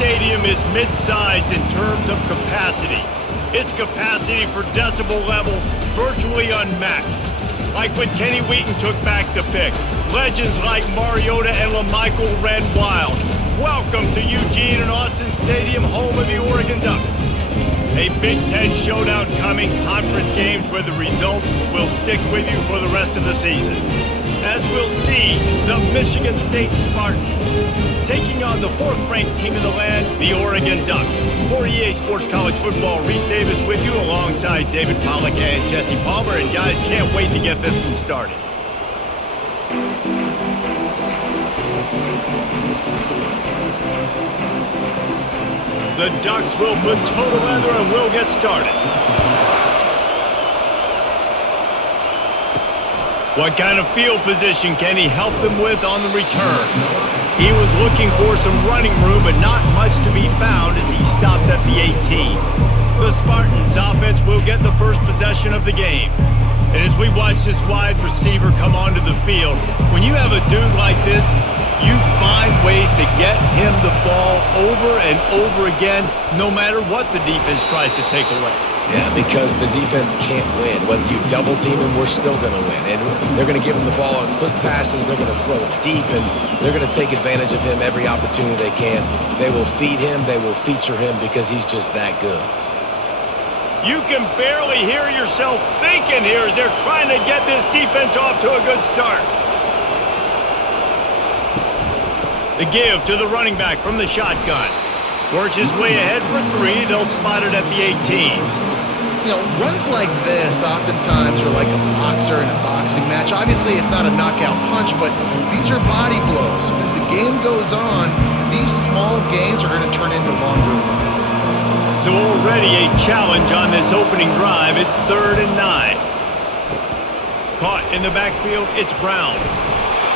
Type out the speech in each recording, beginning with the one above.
stadium is mid-sized in terms of capacity. Its capacity for decibel level virtually unmatched. Like when Kenny Wheaton took back the pick, legends like Mariota and LaMichael ran wild. Welcome to Eugene and Autzen Stadium, home of the Oregon Ducks. A Big Ten showdown coming, conference games where the results will stick with you for the rest of the season. As we'll see, the Michigan State Spartans taking on the 4th-ranked team in the land, the Oregon Ducks. For EA Sports College Football, Reese Davis with you alongside David Pollack and Jesse Palmer. And guys, can't wait to get this one started. The Ducks will put toe to leather and we'll get started. What kind of field position can he help them with on the return? He was looking for some running room, but not much to be found as he stopped at the 18. The Spartans offense will get the first possession of the game. And as we watch this wide receiver come onto the field, when you have a dude like this, you find ways to get him the ball over and over again, no matter what the defense tries to take away. Yeah, because the defense can't win. Whether you double team him, we're still going to win. And they're going to give him the ball on quick passes. They're going to throw it deep, and they're going to take advantage of him every opportunity they can. They will feed him. They will feature him because he's just that good. You can barely hear yourself thinking here as they're trying to get this defense off to a good start. The give to the running back from the shotgun. Works his way ahead for 3. They'll spot it at the 18. You know, runs like this oftentimes are like a boxer in a boxing match. Obviously, it's not a knockout punch, but these are body blows. As the game goes on, these small gains are going to turn into longer runs. So already a challenge on this opening drive. It's 3rd and 9. Caught in the backfield, it's Brown.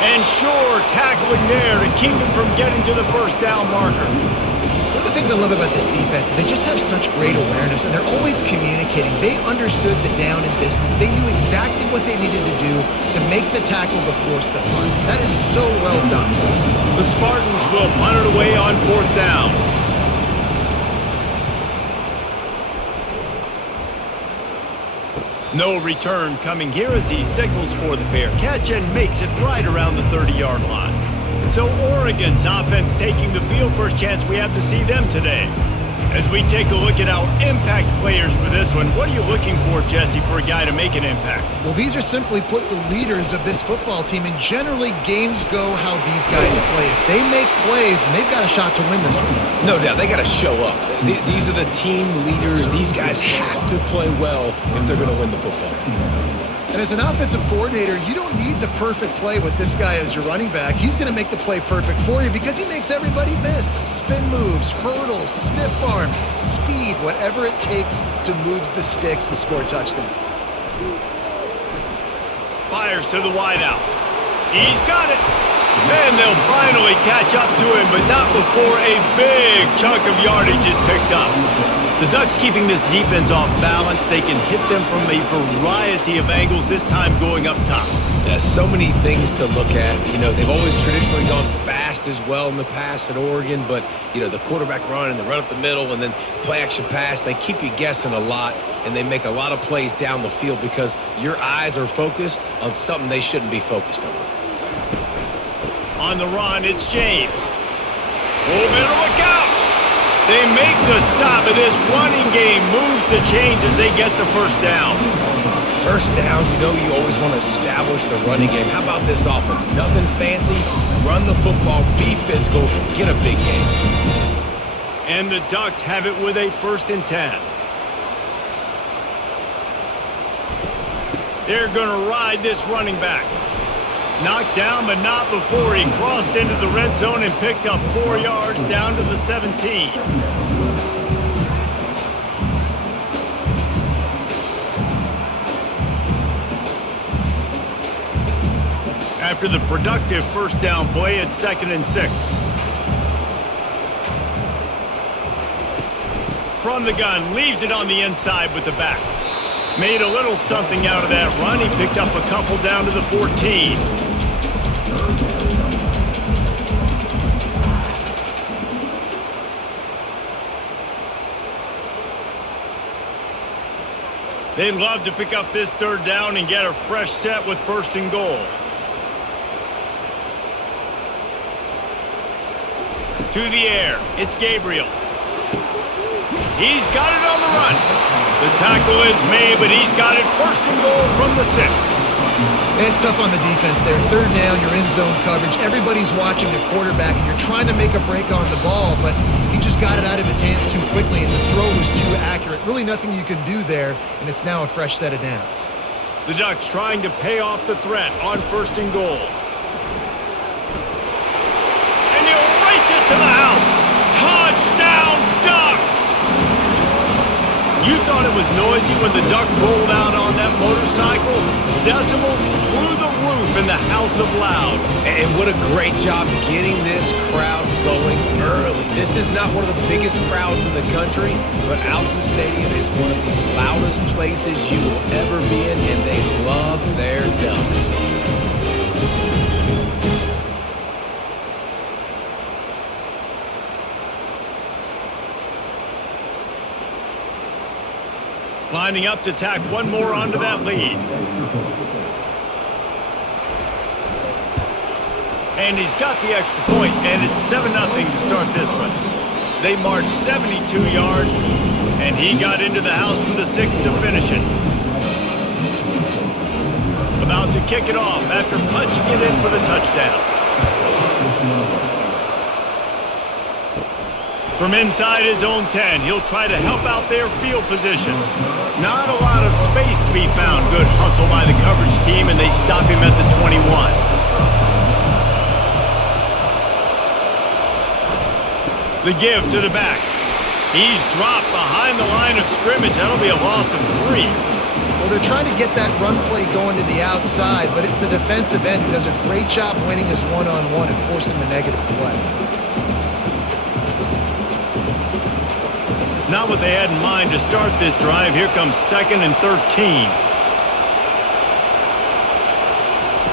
And Shore tackling there to keep him from getting to the first down marker. One of the things I love about this defense is they just have such great awareness, and they're always communicating. They understood the down and distance. They knew exactly what they needed to do to make the tackle to force the punt. That is so well done. The Spartans will punt it away on 4th down. No return coming here as he signals for the fair catch and makes it right around the 30-yard line. So Oregon's offense taking the field. First chance we have to see them today. As we take a look at our impact players for this one, what are you looking for, Jesse, for a guy to make an impact? Well, these are simply put the leaders of this football team, and generally games go how these guys play. If they make plays, then they've got a shot to win this one. No doubt. They got to show up. These are the team leaders. These guys have to play well if they're going to win the football game. And as an offensive coordinator, you don't need the perfect play with this guy as your running back. He's going to make the play perfect for you because he makes everybody miss. Spin moves, hurdles, stiff arms, speed, whatever it takes to move the sticks and score touchdowns. Fires to the wideout. He's got it. And they'll finally catch up to him, but not before a big chunk of yardage is picked up. The Ducks keeping this defense off balance. They can hit them from a variety of angles, this time going up top. There's so many things to look at. You know, they've always traditionally gone fast as well in the past at Oregon, but, you know, the quarterback run and the run up the middle and then play action pass, they keep you guessing a lot, and they make a lot of plays down the field because your eyes are focused on something they shouldn't be focused on. On the run, it's James. Oh, better look out! They make the stop, and this running game moves the chains as they get the first down. First down, you know you always want to establish the running game. How about this offense? Nothing fancy. Run the football, be physical, get a big game. And the Ducks have it with a 1st and 10. They're going to ride this running back. Knocked down, but not before he crossed into the red zone and picked up 4 yards down to the 17. After the productive first down play, it's 2nd and 6. From the gun, leaves it on the inside with the back. Made a little something out of that run. He picked up a couple down to the 14. They'd love to pick up this third down and get a fresh set with 1st and goal. To the air, it's Gabriel. He's got it on the run. The tackle is made, but he's got it 1st and goal from the 6. It's tough on the defense there. 3rd down, you're in zone coverage. Everybody's watching the quarterback, and you're trying to make a break on the ball, but he just got it out of his hands too quickly, and the throw was too accurate. Really nothing you can do there, and it's now a fresh set of downs. The Ducks trying to pay off the threat on 1st and goal. And he'll race it to the house. Touchdown, Ducks! You thought it was noisy when the Duck rolled out on that motorcycle? Decimals through the roof in the House of Loud. And what a great job getting this crowd going early. This is not one of the biggest crowds in the country, but Alton Stadium is one of the loudest places you will ever be in, and they love their Ducks. Lining up to tack one more onto that lead. And he's got the extra point, and it's 7-0 to start this one. They marched 72 yards, and he got into the house from the 6 to finish it. About to kick it off after punching it in for the touchdown. From inside his own 10, he'll try to help out their field position. Not a lot of space to be found. Good hustle by the coverage team, and they stop him at the 21. The give to the back. He's dropped behind the line of scrimmage. That'll be a loss of 3. Well, they're trying to get that run play going to the outside, but it's the defensive end who does a great job winning his one-on-one and forcing the negative play. Not what they had in mind to start this drive. Here comes 2nd and 13.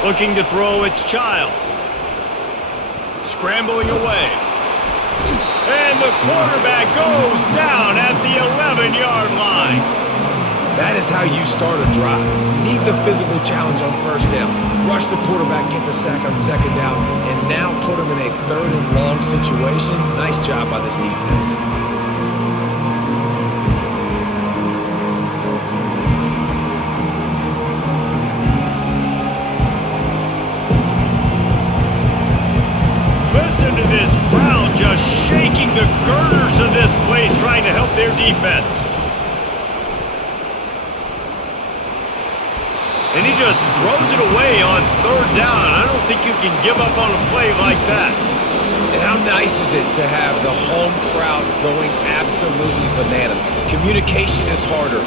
Looking to throw, it's Childs. Scrambling away. And the quarterback goes down at the 11-yard line. That is how you start a drive. Meet the physical challenge on 1st down. Rush the quarterback, get the sack on 2nd down, and now put him in a 3rd and long situation. Nice job by this defense. Listen to this crowd just shaking the girders of this place, trying to help their defense. And he just throws it away on 3rd down. I don't think you can give up on a play like that. And how nice is it to have the home crowd going absolutely bananas? Communication is harder.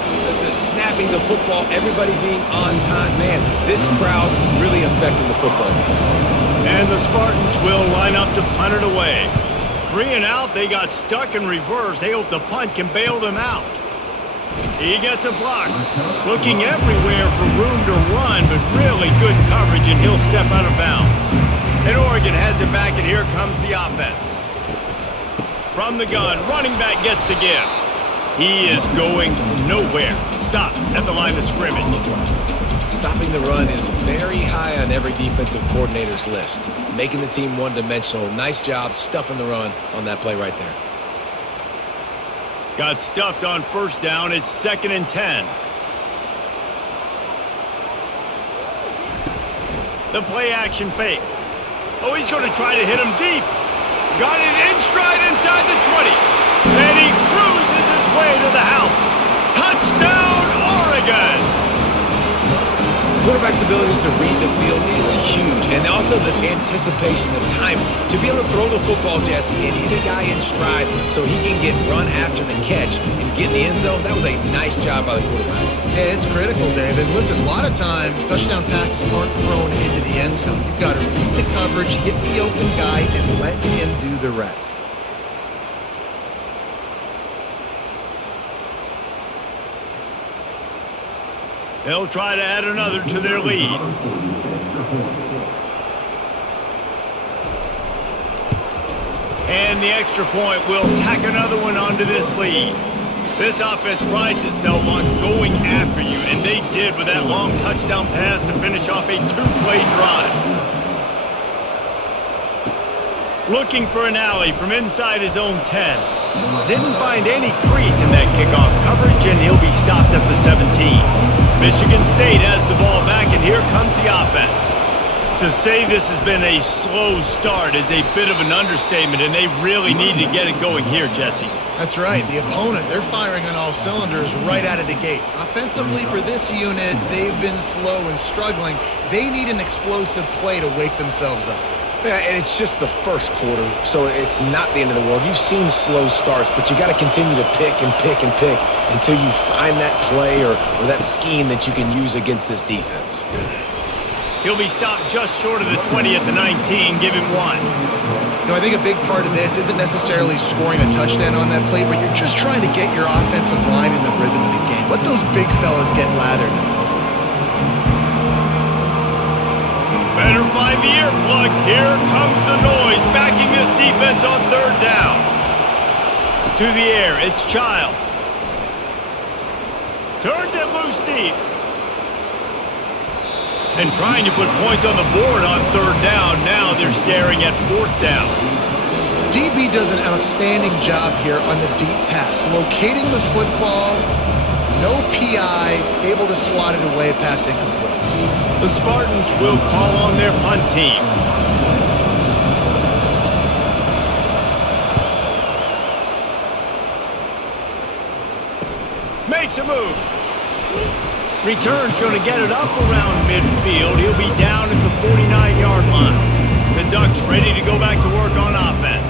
The snapping the football, everybody being on time. Man, this crowd really affected the football game. And the Spartans will line up to punt it away. 3 and out, they got stuck in reverse. They hope the punt can bail them out. He gets a block. Looking everywhere for room to run, but really good coverage, and he'll step out of bounds. And Oregon has it back, and here comes the offense. From the gun, running back gets to give. He is going nowhere. Stop at the line of scrimmage. Stopping the run is very high on every defensive coordinator's list. Making the team one-dimensional. Nice job stuffing the run on that play right there. Got stuffed on 1st down. It's 2nd and 10. The play action fake. Oh, he's going to try to hit him deep. Got it in stride inside the 20. And he cruises his way to the house. Touchdown, Oregon! Quarterback's abilities to read the field is huge, and also the anticipation, the timing. To be able to throw the football, Jesse, and hit a guy in stride so he can get run after the catch and get in the end zone, that was a nice job by the quarterback. Yeah, it's critical, David. Listen, a lot of times touchdown passes aren't thrown into the end zone. You've got to read the coverage, hit the open guy, and let him do the rest. They'll try to add another to their lead. And the extra point will tack another one onto this lead. This offense prides itself on going after you, and they did with that long touchdown pass to finish off a two-play drive. Looking for an alley from inside his own 10. Didn't find any crease in that kickoff coverage, and he'll be stopped at the 17. Michigan State has the ball back, and here comes the offense. To say this has been a slow start is a bit of an understatement, and they really need to get it going here, Jesse. That's right. The opponent, they're firing on all cylinders right out of the gate. Offensively, for this unit, they've been slow and struggling. They need an explosive play to wake themselves up. Yeah, and it's just the first quarter, so it's not the end of the world. You've seen slow starts, but you got to continue to pick and pick and pick until you find that play or that scheme that you can use against this defense. He'll be stopped just short of the 20 at the 19. Give him one. You know, I think a big part of this isn't necessarily scoring a touchdown on that play, but you're just trying to get your offensive line in the rhythm of the game. Let those big fellas get lathered. Better find the earplugs. Here comes the noise, backing this defense on third down. To the air, it's Childs. Turns it loose deep. And trying to put points on the board on third down. Now they're staring at fourth down. DB does an outstanding job here on the deep pass, locating the football, no PI, able to swat it away, pass incomplete. The Spartans will call on their punt team. Makes a move. Return's going to get it up around midfield. He'll be down at the 49-yard line. The Ducks ready to go back to work on offense.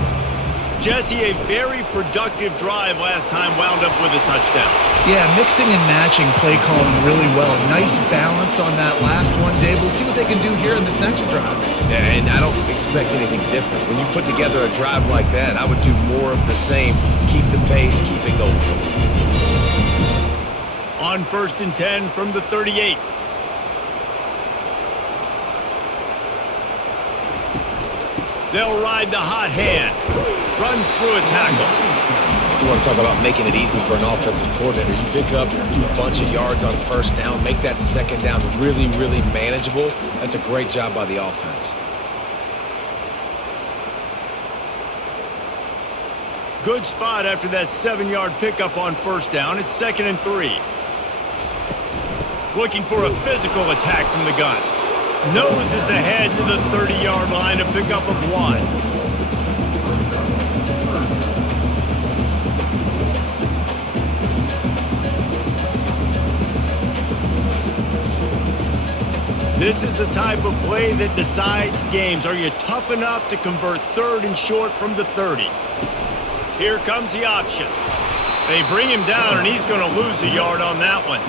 Jesse, a very productive drive last time, wound up with a touchdown. Yeah, mixing and matching play calling really well. Nice balance on that last one, Dave. Let's see what they can do here in this next drive. Yeah, and I don't expect anything different. When you put together a drive like that, I would do more of the same. Keep the pace, keep it going. On 1st and 10 from the 38. They'll ride the hot hand. Runs through a tackle. You want to talk about making it easy for an offensive coordinator. You pick up a bunch of yards on first down, make that second down really, really manageable. That's a great job by the offense. Good spot after that 7-yard pickup on first down. It's 2nd and 3. Looking for a physical attack from the gun. Noses ahead to the 30-yard line, a pickup of 1. This is the type of play that decides games. Are you tough enough to convert 3rd and short from the 30? Here comes the option. They bring him down, and he's going to lose a yard on that one.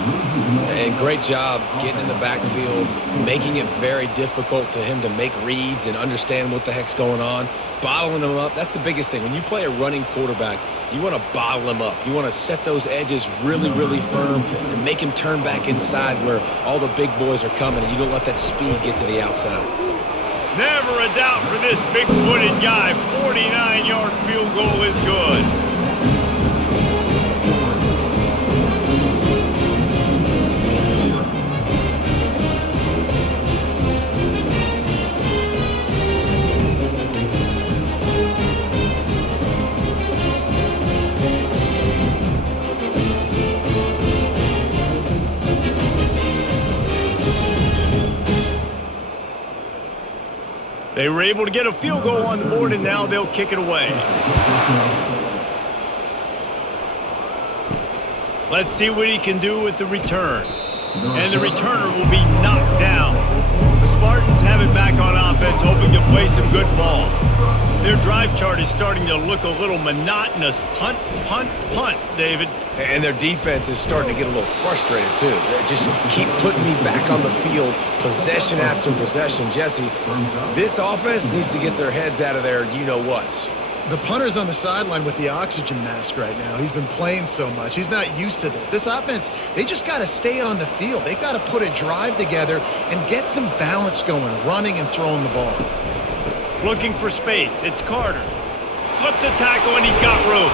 And great job getting in the backfield, making it very difficult to him to make reads and understand what the heck's going on. Bottling him up, that's the biggest thing. When you play a running quarterback, you want to bottle him up. You want to set those edges really, really firm and make him turn back inside where all the big boys are coming, and you don't let that speed get to the outside. Never a doubt for this big-footed guy. 49-yard field goal is good. They were able to get a field goal on the board, and now they'll kick it away. Let's see what he can do with the return. And the returner will be knocked down. The Spartans have it back on offense, hoping to play some good ball. Their drive chart is starting to look a little monotonous. Punt, punt, punt, David. And their defense is starting to get a little frustrated, too. They just keep putting me back on the field, possession after possession. Jesse, this offense needs to get their heads out of their you-know-whats. The punter's on the sideline with the oxygen mask right now. He's been playing so much. He's not used to this. This offense, they just got to stay on the field. They've got to put a drive together and get some balance going, running and throwing the ball. Looking for space. It's Carter. Slips a tackle, and he's got room.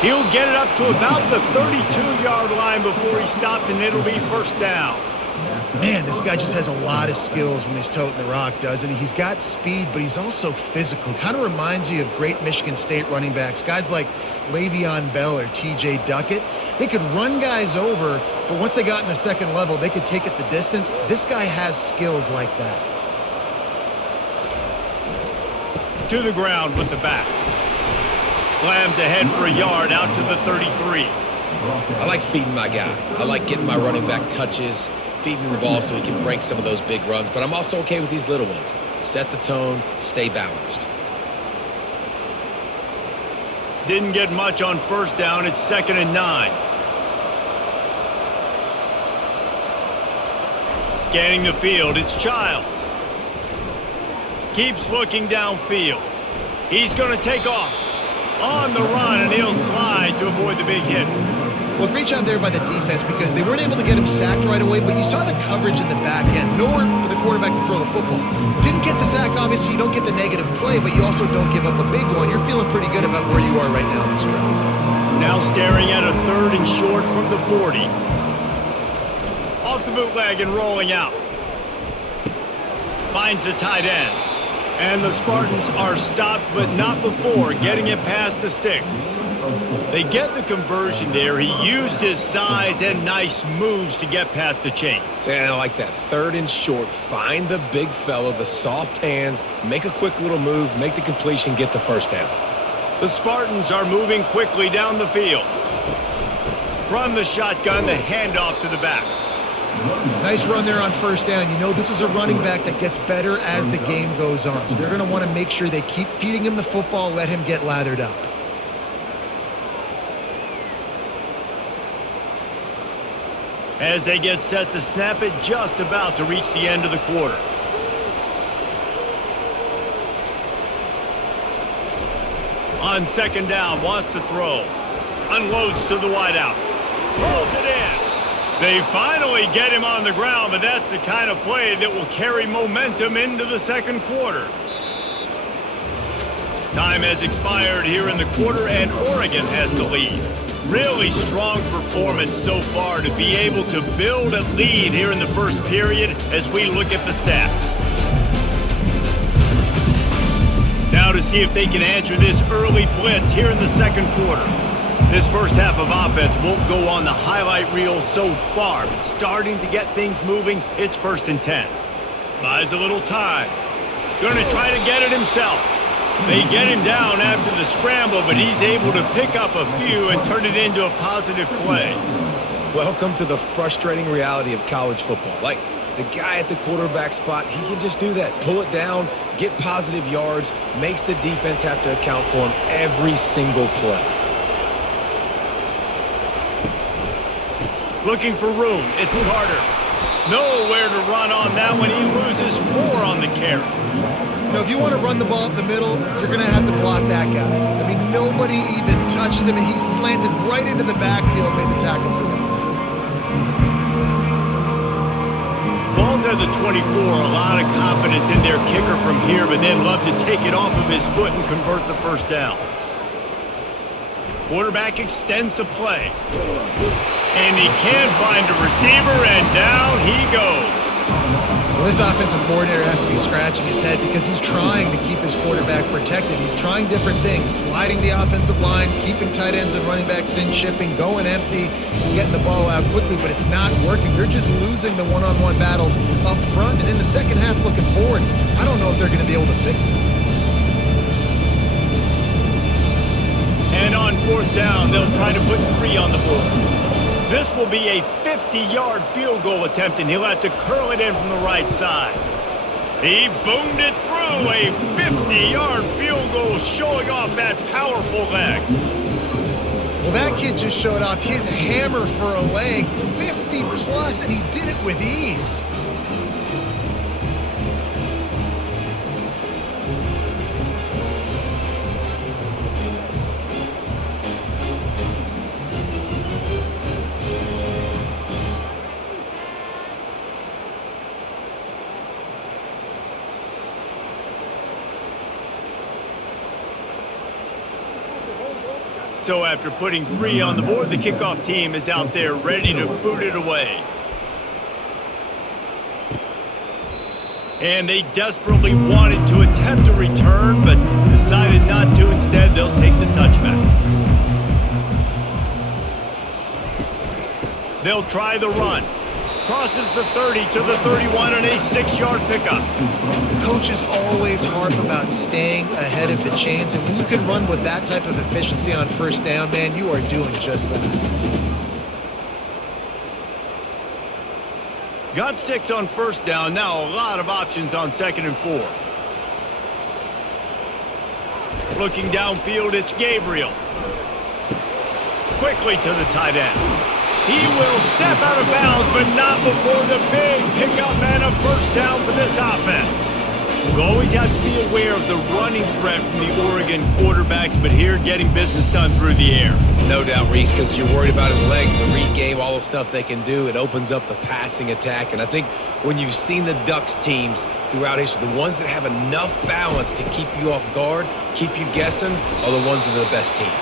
He'll get it up to about the 32-yard line before he stopped, and it'll be first down. Man, this guy just has a lot of skills when he's toting the rock, doesn't he? He's got speed, but he's also physical. Kind of reminds you of great Michigan State running backs. Guys like Le'Veon Bell or T.J. Duckett. They could run guys over, but once they got in the second level, they could take it the distance. This guy has skills like that. To the ground with the back. Slams ahead for a yard out to the 33. I like feeding my guy. I like getting my running back touches, feeding the ball so he can break some of those big runs, but I'm also okay with these little ones. Set the tone, stay balanced. Didn't get much on first down. It's 2nd and 9. Scanning the field, it's Childs. Keeps looking downfield. He's going to take off on the run, and he'll slide to avoid the big hit. Well, great job there by the defense because they weren't able to get him sacked right away, but you saw the coverage in the back end. Nowhere for the quarterback to throw the football. Didn't get the sack, obviously. You don't get the negative play, but you also don't give up a big one. You're feeling pretty good about where you are right now in this drive. Now staring at a 3rd and short from the 40. Off the bootleg and rolling out. Finds the tight end. And the Spartans are stopped, but not before getting it past the sticks. They get the conversion there. He used his size and nice moves to get past the chains. And I like that 3rd and short. Find the big fella, the soft hands, make a quick little move, make the completion, get the first down. The Spartans are moving quickly down the field. From the shotgun, the handoff to the back. Nice run there on first down. You know this is a running back that gets better as the game goes on. So they're going to want to make sure they keep feeding him the football, let him get lathered up. As they get set to snap it, just about to reach the end of the quarter. On 2nd down, wants to throw. Unloads to the wideout. Rolls it in. They finally get him on the ground, but that's the kind of play that will carry momentum into the 2nd quarter. Time has expired here in the quarter, and Oregon has the lead. Really strong performance so far to be able to build a lead here in the first period as we look at the stats. Now to see if they can answer this early blitz here in the 2nd quarter. This first half of offense won't go on the highlight reel so far, but starting to get things moving, it's 1st and 10. Buys a little time. Going to try to get it himself. They get him down after the scramble, but he's able to pick up a few and turn it into a positive play. Welcome to the frustrating reality of college football. Like, the guy at the quarterback spot, he can just do that. Pull it down, get positive yards, makes the defense have to account for him every single play. Looking for room, it's Carter. Nowhere to run on that one. He loses 4 on the carry. You know, if you want to run the ball up the middle, you're going to have to block that guy. I mean, nobody even touched him, and he slanted right into the backfield, made the tackle for loss. Ball's at the 24. A lot of confidence in their kicker from here, but they'd love to take it off of his foot and convert the first down. Quarterback extends the play. And he can't find a receiver, and down he goes. Well, this offensive coordinator has to be scratching his head because he's trying to keep his quarterback protected. He's trying different things, sliding the offensive line, keeping tight ends and running backs in, shipping, going empty, getting the ball out quickly, but it's not working. They're just losing the one-on-one battles up front, and in the second half looking forward, I don't know if they're going to be able to fix it. And on 4th down, they'll try to put 3 on the board. This will be a 50-yard field goal attempt, and he'll have to curl it in from the right side. He boomed it through. A 50-yard field goal showing off that powerful leg. Well, that kid just showed off his hammer for a leg, 50-plus, and he did it with ease. So after putting 3 on the board, the kickoff team is out there ready to boot it away. And they desperately wanted to attempt a return, but decided not to. Instead, they'll take the touchback. They'll try the run. Crosses the 30 to the 31 and a 6-yard pickup. Coaches always harp about staying ahead of the chains, and when you can run with that type of efficiency on first down, man, you are doing just that. Got 6 on first down. Now a lot of options on 2nd and 4. Looking downfield, it's Gabriel. Quickly to the tight end. He will step out of bounds, but not before the big pickup and a first down for this offense. You always have to be aware of the running threat from the Oregon quarterbacks, but here getting business done through the air. No doubt, Reese, because you're worried about his legs, the read game, all the stuff they can do. It opens up the passing attack. And I think when you've seen the Ducks teams throughout history, the ones that have enough balance to keep you off guard, keep you guessing, are the ones that are the best teams.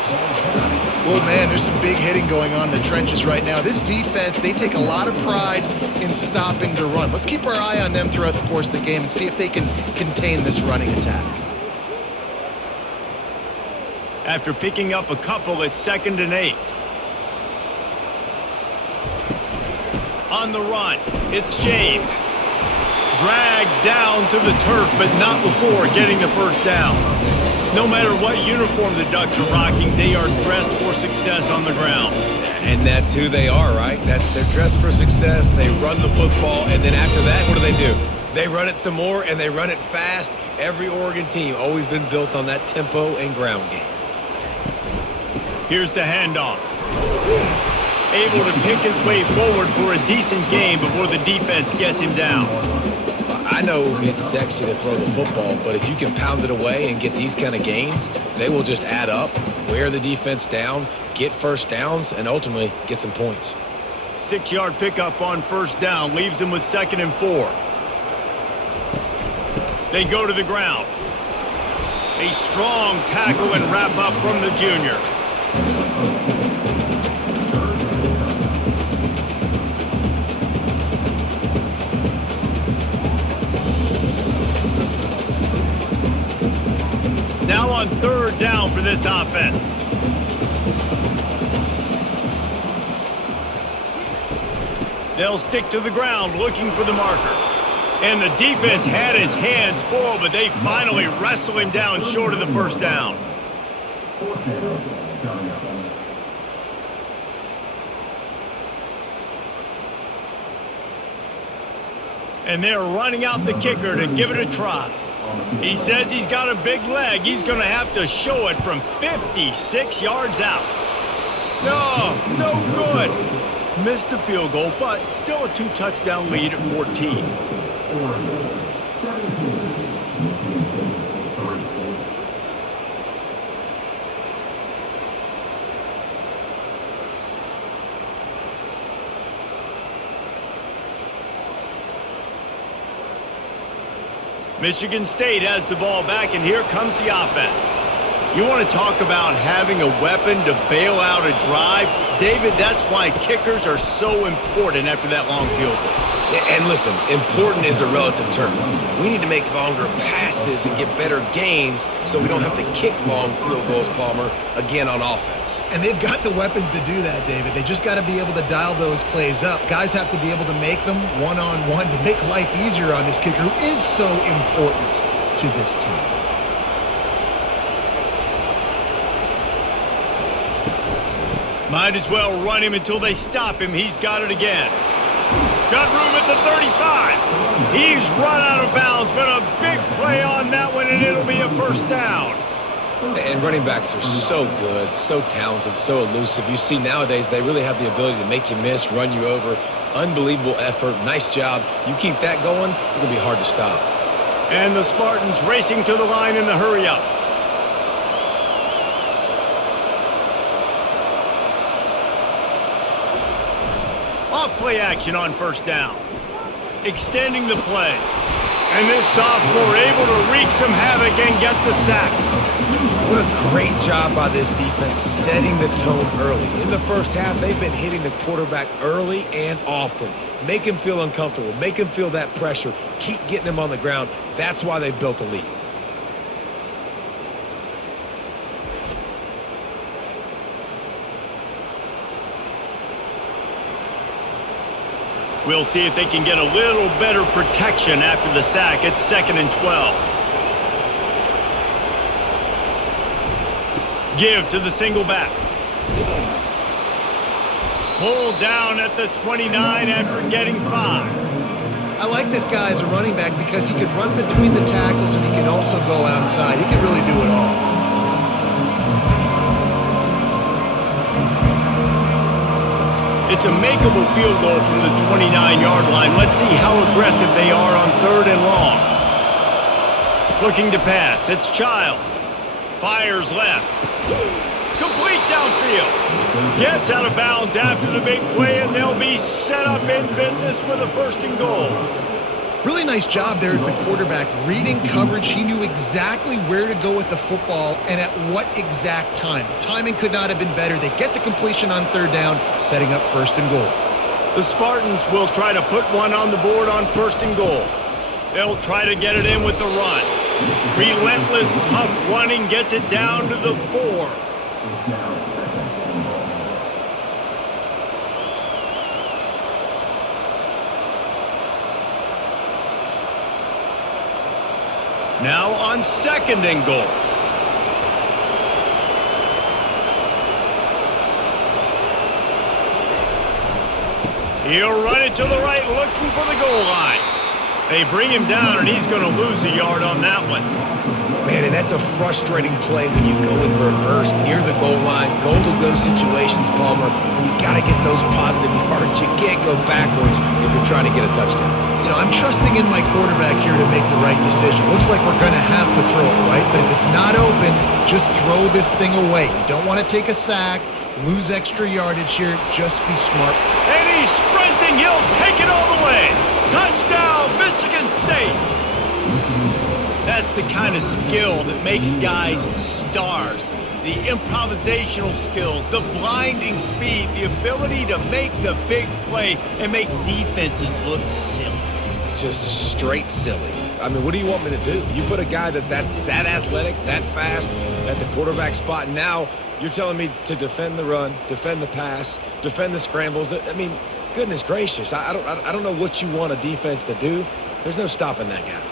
Well, man, there's some big hitting going on in the trenches right now. This defense, they take a lot of pride in stopping the run. Let's keep our eye on them throughout the course of the game and see if they can contain this running attack. After picking up a couple, it's 2nd and 8. On the run, it's James. Dragged down to the turf, but not before getting the first down. No matter what uniform the Ducks are rocking, they are dressed for success on the ground. And that's who they are, right? They're dressed for success. They run the football, and then after that, what do? They run it some more, and they run it fast. Every Oregon team always been built on that tempo and ground game. Here's the handoff. Able to pick his way forward for a decent gain before the defense gets him down. I know it's sexy to throw the football, but if you can pound it away and get these kind of gains, they will just add up, wear the defense down, get first downs, and ultimately get some points. 6-yard pickup on first down leaves them with 2nd and 4. They go to the ground. A strong tackle and wrap up from the junior. Now on 3rd down for this offense. They'll stick to the ground looking for the marker. And the defense had his hands full, but they finally wrestle him down short of the first down. And they're running out the kicker to give it a try. He says he's got a big leg. He's going to have to show it from 56 yards out. No good. Missed the field goal, but still a 2-touchdown lead at 14. Michigan State has the ball back, and here comes the offense. You want to talk about having a weapon to bail out a drive? David, that's why kickers are so important after that long field goal. And listen, important is a relative term. We need to make longer passes and get better gains so we don't have to kick long field goals, Palmer, again on offense. And they've got the weapons to do that, David. They just got to be able to dial those plays up. Guys have to be able to make them one-on-one to make life easier on this kicker who is so important to this team. Might as well run him until they stop him. He's got it again. Got room at the 35. He's run out of bounds, but a big play on that one, and it'll be a first down. And running backs are so good, so talented, so elusive. You see nowadays they really have the ability to make you miss, run you over. Unbelievable effort. Nice job. You keep that going, it's going to be hard to stop. And the Spartans racing to the line in the hurry-up. Off-play action on first down. Extending the play. And this sophomore able to wreak some havoc and get the sack. What a great job by this defense setting the tone early. In the first half, they've been hitting the quarterback early and often. Make him feel uncomfortable. Make him feel that pressure. Keep getting him on the ground. That's why they've built a lead. We'll see if they can get a little better protection after the sack. It's 2nd and 12. Give to the single back. Pulled down at the 29 after getting 5. I like this guy as a running back because he can run between the tackles and he can also go outside. He can really do it all. It's a makeable field goal from the 29-yard line. Let's see how aggressive they are on 3rd and long. Looking to pass. It's Childs. Fires left. Complete downfield. Gets out of bounds after the big play, and they'll be set up in business with a 1st and goal. Really nice job there of the quarterback. Reading coverage, he knew exactly where to go with the football and at what exact time. The timing could not have been better. They get the completion on 3rd down, setting up 1st and goal. The Spartans will try to put one on the board on 1st and goal. They'll try to get it in with the run. Relentless, tough running gets it down to the 4. Now on 2nd and goal. He'll run it to the right, looking for the goal line. They bring him down, and he's going to lose a yard on that one. Man, and that's a frustrating play when you go in reverse near the goal line. Goal-to-go situations, Palmer. You got to get those positive yards. You can't go backwards if you're trying to get a touchdown. You know, I'm trusting in my quarterback here to make the right decision. Looks like we're going to have to throw it, right? But if it's not open, just throw this thing away. You don't want to take a sack, lose extra yardage here. Just be smart. And he's sprinting. He'll take it all the way. Touchdown, Michigan State. That's the kind of skill that makes guys stars. The improvisational skills, the blinding speed, the ability to make the big play and make defenses look silly. Just straight silly. I mean, what do you want me to do? You put a guy that's that athletic, that fast, at the quarterback spot. Now you're telling me to defend the run, defend the pass, defend the scrambles. I mean, goodness gracious. I don't know what you want a defense to do. There's no stopping that guy.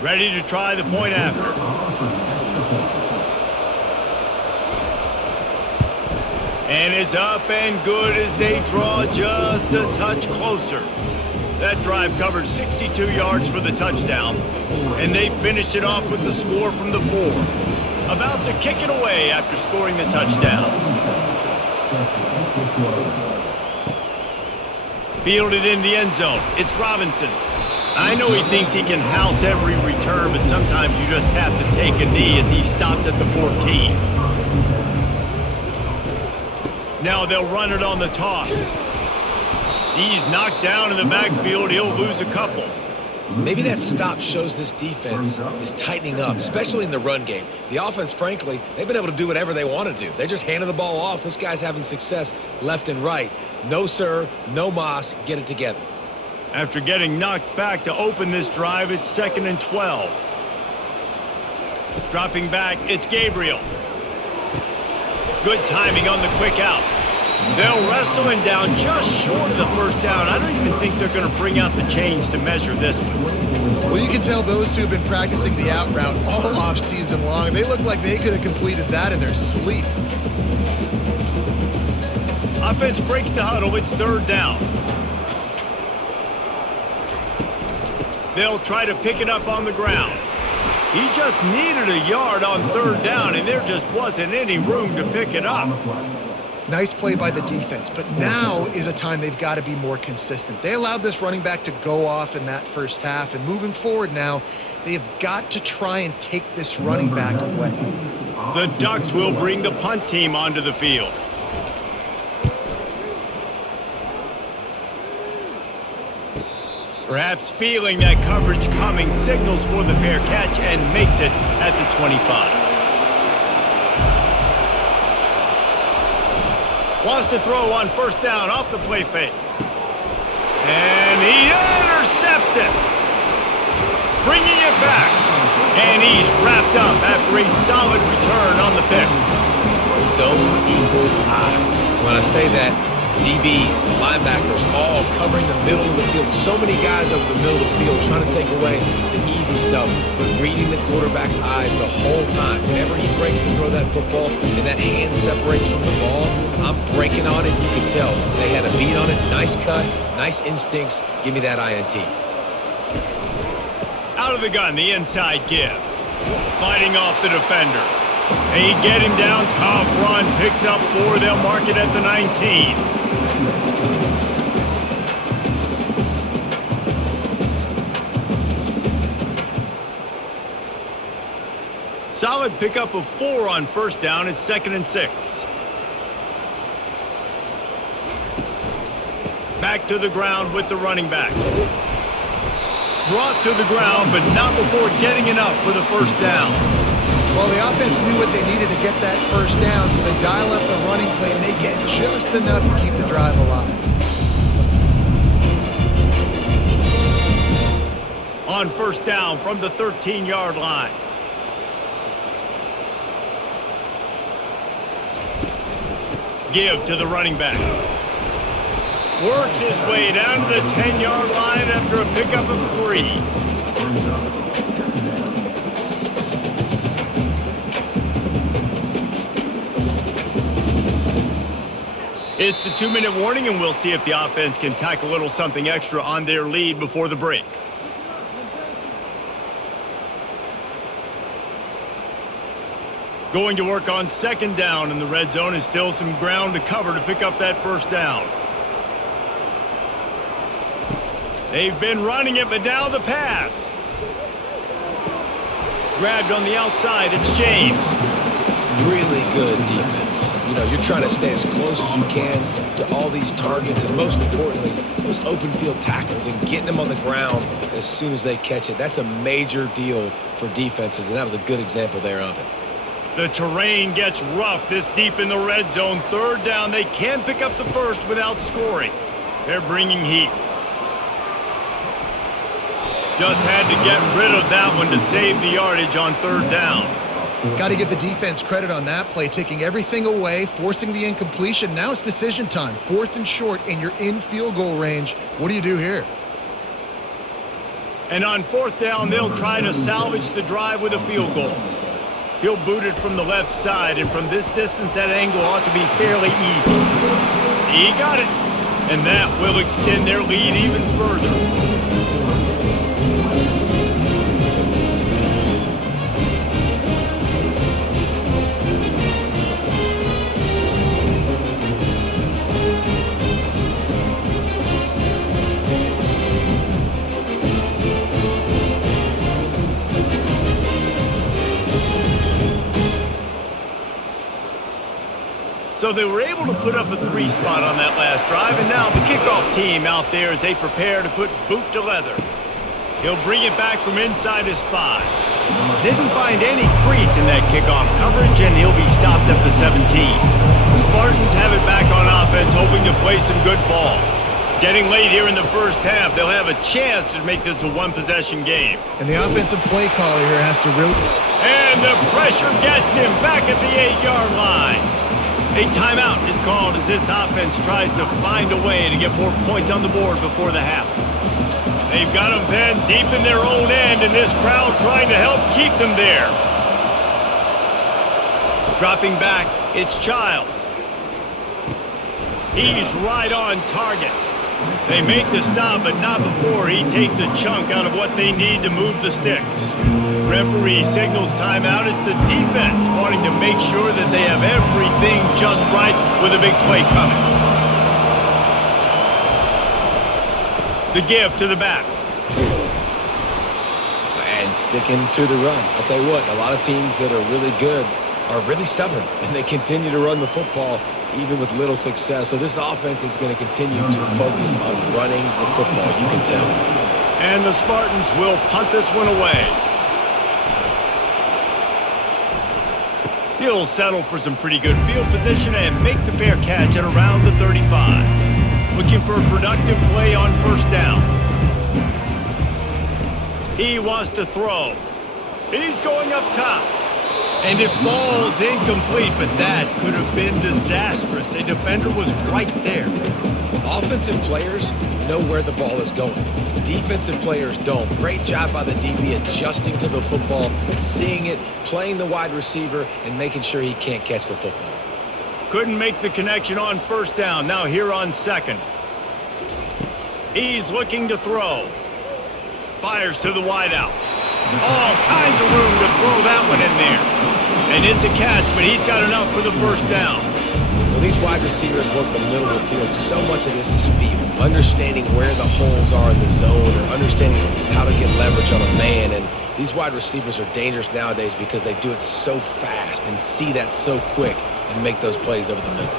Ready to try the point after. And it's up and good as they draw just a touch closer. That drive covered 62 yards for the touchdown, and they finished it off with the score from the 4. About to kick it away after scoring the touchdown. Fielded in the end zone. It's Robinson. I know he thinks he can house every return, but sometimes you just have to take a knee as he stopped at the 14. Now they'll run it on the toss. He's knocked down in the backfield. He'll lose a couple. Maybe that stop shows this defense is tightening up, especially in the run game. The offense, frankly, they've been able to do whatever they want to do. They just handed the ball off. This guy's having success left and right. No, sir. No mas. Get it together. After getting knocked back to open this drive, it's 2nd and 12. Dropping back, it's Gabriel. Good timing on the quick out. They'll wrestle him down just short of the 1st down. I don't even think they're going to bring out the chains to measure this one. Well, you can tell those two have been practicing the out route all off season long. They look like they could have completed that in their sleep. Offense breaks the huddle. It's 3rd down. They'll try to pick it up on the ground. He just needed a yard on 3rd down, and there just wasn't any room to pick it up. Nice play by the defense, but now is a time they've got to be more consistent. They allowed this running back to go off in that first half, and moving forward now, they've got to try and take this running back away. The Ducks will bring the punt team onto the field. Perhaps feeling that coverage coming, signals for the fair catch and makes it at the 25. Wants to throw on first down off the play fake. And he intercepts it. Bringing it back. And he's wrapped up after a solid return on the pick. Zone equals eyes. When I say that, DBs, linebackers, all covering the middle of the field. So many guys over the middle of the field trying to take away the easy stuff, but reading the quarterback's eyes the whole time. Whenever he breaks to throw that football and that hand separates from the ball, I'm breaking on it. You can tell they had a beat on it. Nice cut, nice instincts. Give me that INT. Out of the gun, the inside give. Fighting off the defender. They get him down, tough run, picks up 4. They'll mark it at the 19. Solid pickup of 4 on first down. It's 2nd and 6. Back to the ground with the running back. Brought to the ground, but not before getting enough for the first down. Well, the offense knew what they needed to get that first down, so they dial up the running play, and they get just enough to keep the drive alive. On first down from the 13-yard line. Give to the running back. Works his way down to the 10-yard line after a pickup of 3. It's the 2-minute warning, and we'll see if the offense can tack a little something extra on their lead before the break. Going to work on second down in the red zone, and still some ground to cover to pick up that first down. They've been running it, but now the pass. Grabbed on the outside, it's James. Really good defense. You know, you're trying to stay as close as you can to all these targets, and most importantly, those open field tackles and getting them on the ground as soon as they catch it. That's a major deal for defenses, and that was a good example there of it. The terrain gets rough this deep in the red zone. Third down, they can pick up the first without scoring. They're bringing heat. Just had to get rid of that one to save the yardage on third down. Got to give the defense credit on that play, taking everything away, forcing the incompletion. Now it's decision time. 4th and short, and you're in field goal range. What do you do here? And on fourth down, they'll try to salvage the drive with a field goal. He'll boot it from the left side, and from this distance, that angle ought to be fairly easy. He got it, and that will extend their lead even further. So they were able to put up a 3 spot on that last drive, and now the kickoff team out there as they prepare to put boot to leather. He'll bring it back from inside his 5. Didn't find any crease in that kickoff coverage, and he'll be stopped at the 17. The Spartans have it back on offense, hoping to play some good ball. Getting late here in the first half, they'll have a chance to make this a one-possession game. And the offensive play caller here has to really... And the pressure gets him back at the 8-yard line. A timeout is called as this offense tries to find a way to get more points on the board before the half. They've got them penned deep in their own end, and this crowd trying to help keep them there. Dropping back, it's Childs. He's right on target. They make the stop, but not before he takes a chunk out of what they need to move the sticks. Referee signals timeout. It's the defense wanting to make sure that they have everything just right with a big play coming. The give to the back. And sticking to the run. I'll tell you what, a lot of teams that are really good are really stubborn, and they continue to run the football even with little success. So this offense is going to continue to focus on running the football. You can tell. And the Spartans will punt this one away. He'll settle for some pretty good field position and make the fair catch at around the 35. Looking for a productive play on first down. He wants to throw. He's going up top. And it falls incomplete, but that could have been disastrous. A defender was right there. Offensive players know where the ball is going. Defensive players don't. Great job by the DB adjusting to the football, seeing it, playing the wide receiver, and making sure he can't catch the football. Couldn't make the connection on first down. Now here on second. He's looking to throw. Fires to the wideout. All kinds of room to throw that one in there. And it's a catch, but he's got enough for the first down. Well, these wide receivers work the middle of the field. So much of this is feel. Understanding where the holes are in the zone or understanding how to get leverage on a man. And these wide receivers are dangerous nowadays because they do it so fast and see that so quick and make those plays over the middle.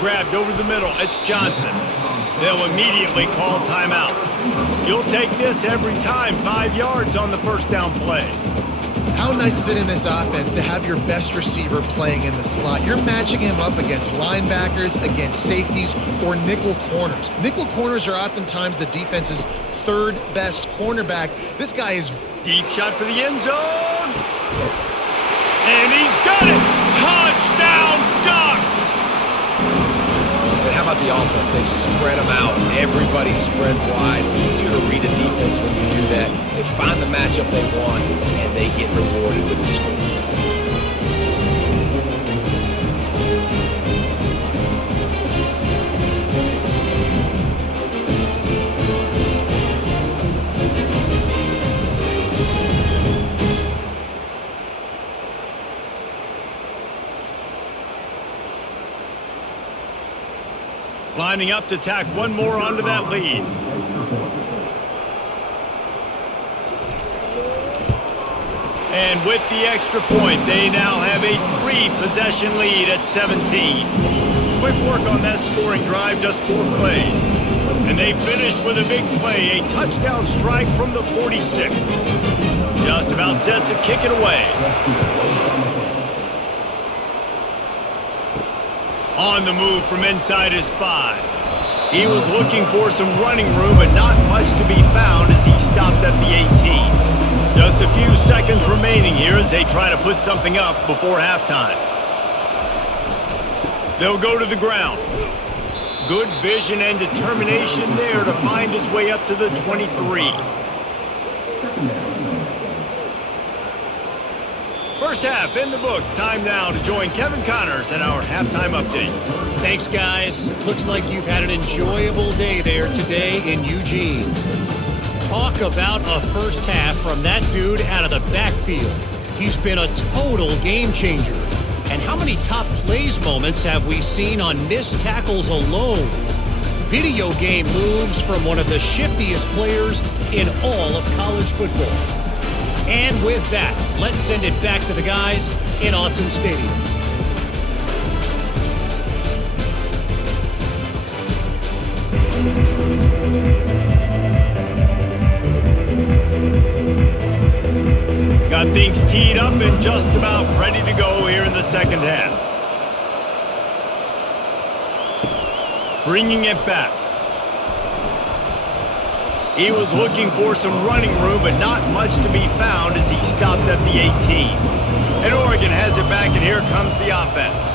Grabbed over the middle. It's Johnson. They'll immediately call timeout. You'll take this every time. 5 yards on the first down play. How nice is it in this offense to have your best receiver playing in the slot? You're matching him up against linebackers, against safeties, or nickel corners. Nickel corners are oftentimes the defense's third best cornerback. This guy is... Deep shot for the end zone. And he's got it. Touchdown Ducks. But how about the offense? They spread them out. Everybody spread wide. Easier to read a defense when you do that. They find the matchup they want, and they get rewarded with the score. Lining up to tack one more onto that lead. And with the extra point, they now have a 3-possession lead at 17. Quick work on that scoring drive, just 4 plays. And they finish with a big play, a touchdown strike from the 46. Just about set to kick it away. On the move from inside his 5. He was looking for some running room, but not much to be found as he stopped at the 18. Just a few seconds remaining here as they try to put something up before halftime. They'll go to the ground. Good vision and determination there to find his way up to the 23. First half in the books. Time now to join Kevin Connors at our halftime update. Thanks, guys. Looks like you've had an enjoyable day there today in Eugene. Talk about a first half from that dude out of the backfield. He's been a total game changer. And how many top plays moments have we seen on missed tackles alone? Video game moves from one of the shiftiest players in all of college football. And with that, let's send it back to the guys in Autzen Stadium. Got things teed up and just about ready to go here in the second half. Bringing it back. He was looking for some running room, but not much to be found as he stopped at the 18. And Oregon has it back, and here comes the offense.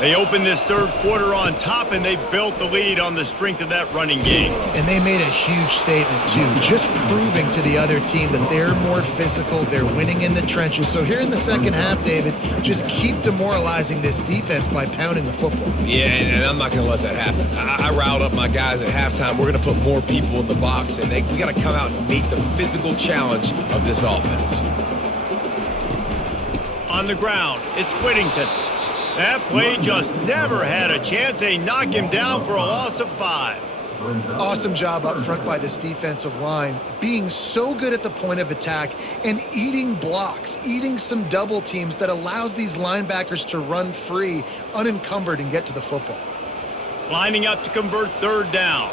They opened this third quarter on top, and they built the lead on the strength of that running game. And they made a huge statement, too, just proving to the other team that they're more physical, they're winning in the trenches. So here in the second half, David, just keep demoralizing this defense by pounding the football. Yeah, and I'm not going to let that happen. I riled up my guys at halftime. We're going to put more people in the box, and we got to come out and meet the physical challenge of this offense. On the ground, it's Whittington. That play just never had a chance. They knock him down for a loss of 5. Awesome job up front by this defensive line, being so good at the point of attack and eating blocks, eating some double teams that allows these linebackers to run free, unencumbered, and get to the football. Lining up to convert third down.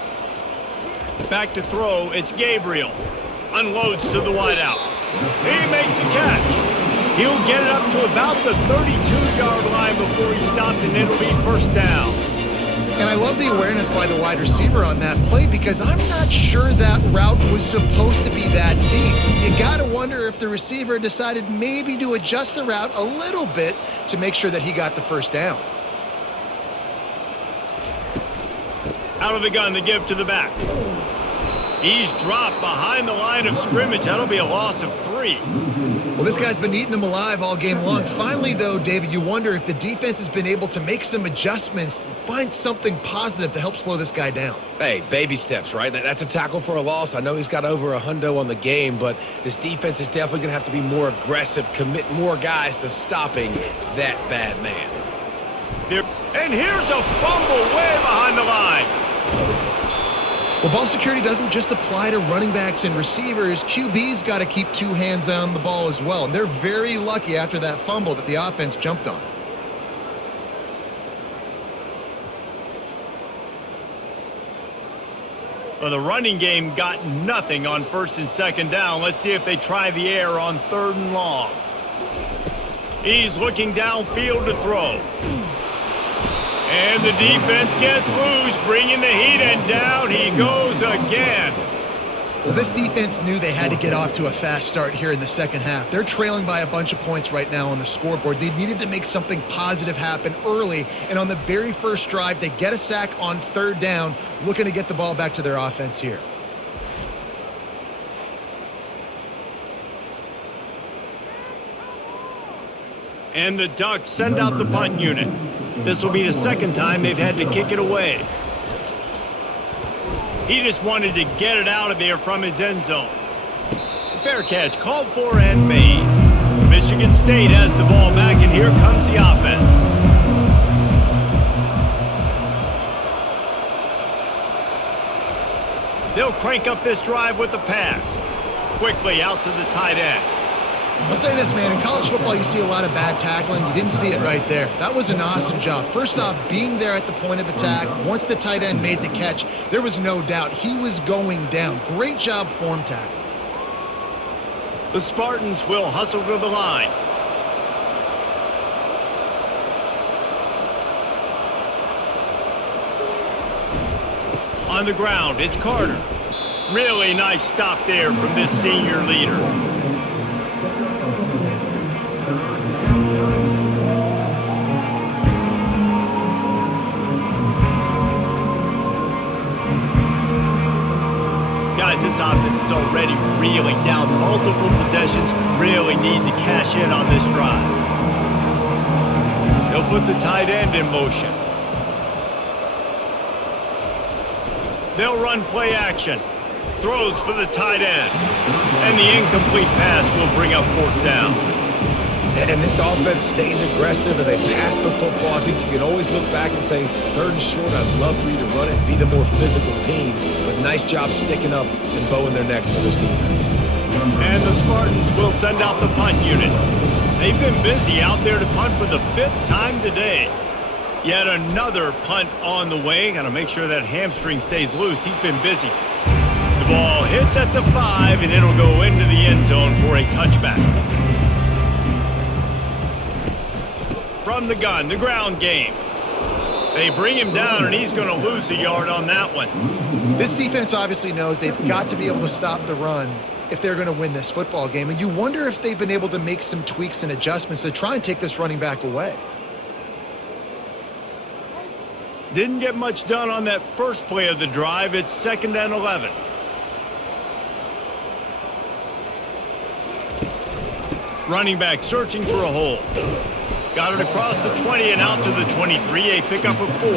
Back to throw, it's Gabriel. Unloads to the wideout. He makes the catch. He'll get it up to about the 32-yard line before he stopped, and it'll be first down. And I love the awareness by the wide receiver on that play because I'm not sure that route was supposed to be that deep. You got to wonder if the receiver decided maybe to adjust the route a little bit to make sure that he got the first down. Out of the gun to give to the back. He's dropped behind the line of scrimmage. That'll be a loss of 3. Well, this guy's been eating them alive all game long. Finally, though, David, you wonder if the defense has been able to make some adjustments, find something positive to help slow this guy down. Hey, baby steps, right? That's a tackle for a loss. I know he's got over $100 on the game, but this defense is definitely going to have to be more aggressive, commit more guys to stopping that bad man. And here's a fumble way behind the line. Well, ball security doesn't just apply to running backs and receivers. QB's got to keep 2 hands on the ball as well. And they're very lucky after that fumble that the offense jumped on. Well, the running game got nothing on 1st and 2nd down. Let's see if they try the air on 3rd and long. He's looking downfield to throw. And the defense gets loose, bringing the heat, and down he goes again. Well, this defense knew they had to get off to a fast start here in the second half. They're trailing by a bunch of points right now on the scoreboard. They needed to make something positive happen early, and on the very first drive, they get a sack on 3rd down, looking to get the ball back to their offense here. And the Ducks send out the punt unit. This will be the 2nd time they've had to kick it away. He just wanted to get it out of there from his end zone. Fair catch called for and made. Michigan State has the ball back, and here comes the offense. They'll crank up this drive with a pass. Quickly out to the tight end. I'll say this, man. In college football, you see a lot of bad tackling. You didn't see it right there. That was an awesome job. First off, being there at the point of attack. Once the tight end made the catch, there was no doubt he was going down. Great job form tackle. The Spartans will hustle to the line. On the ground, it's Carter. Really nice stop there from this senior leader. Guys, this offense is already reeling down multiple possessions. Really need to cash in on this drive. They'll put the tight end in motion. They'll run play action. Throws for the tight end. And the incomplete pass will bring up 4th down. And this offense stays aggressive and they pass the football. I think you can always look back and say, 3rd and short, I'd love for you to run it and be the more physical team. But nice job sticking up and bowing their necks for this defense. And the Spartans will send out the punt unit. They've been busy out there to punt for the 5th time today. Yet another punt on the way. Got to make sure that hamstring stays loose. He's been busy. The ball hits at the 5, and it'll go into the end zone for a touchback. From the gun, the ground game. They bring him down, and he's going to lose a yard on that one. This defense obviously knows they've got to be able to stop the run if they're going to win this football game. And you wonder if they've been able to make some tweaks and adjustments to try and take this running back away. Didn't get much done on that first play of the drive. It's 2nd and 11. Running back searching for a hole. Got it across the 20 and out to the 23, a pickup of 4.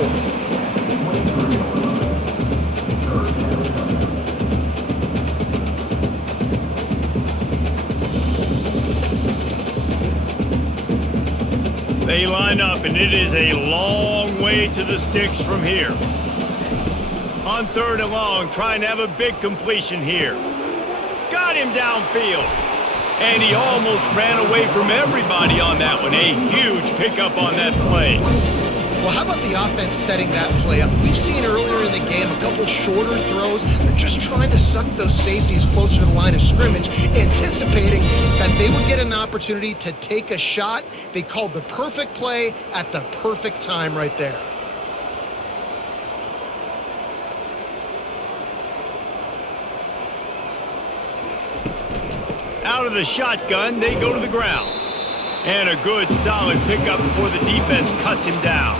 They line up, and it is a long way to the sticks from here. On 3rd and long, trying to have a big completion here. Got him downfield. And he almost ran away from everybody on that one. A huge pickup on that play. Well, how about the offense setting that play up? We've seen earlier in the game a couple shorter throws. They're just trying to suck those safeties closer to the line of scrimmage, anticipating that they would get an opportunity to take a shot. They called the perfect play at the perfect time right there. Out of the shotgun, they go to the ground. And a good, solid pickup before the defense cuts him down.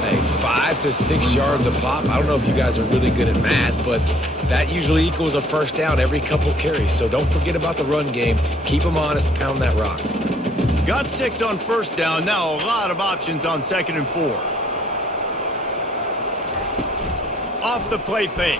Hey, 5 to 6 yards a pop. I don't know if you guys are really good at math, but that usually equals a first down every couple carries. So don't forget about the run game. Keep them honest, pound that rock. Got 6 on first down. Now a lot of options on 2nd and 4. Off the play fake.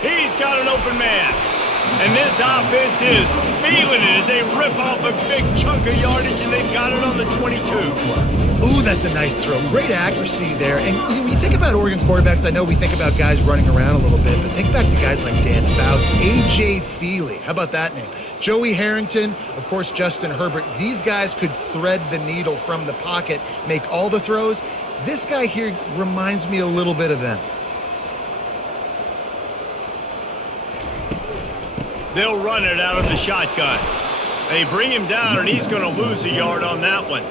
He's got an open man. And this offense is feeling it as they rip off a big chunk of yardage, and they've got it on the 22. Ooh, that's a nice throw. Great accuracy there. And when you think about Oregon quarterbacks, I know we think about guys running around a little bit, but think back to guys like Dan Fouts, A.J. Feely. How about that name? Joey Harrington, of course, Justin Herbert. These guys could thread the needle from the pocket, make all the throws. This guy here reminds me a little bit of them. They'll run it out of the shotgun. They bring him down, and he's going to lose a yard on that one.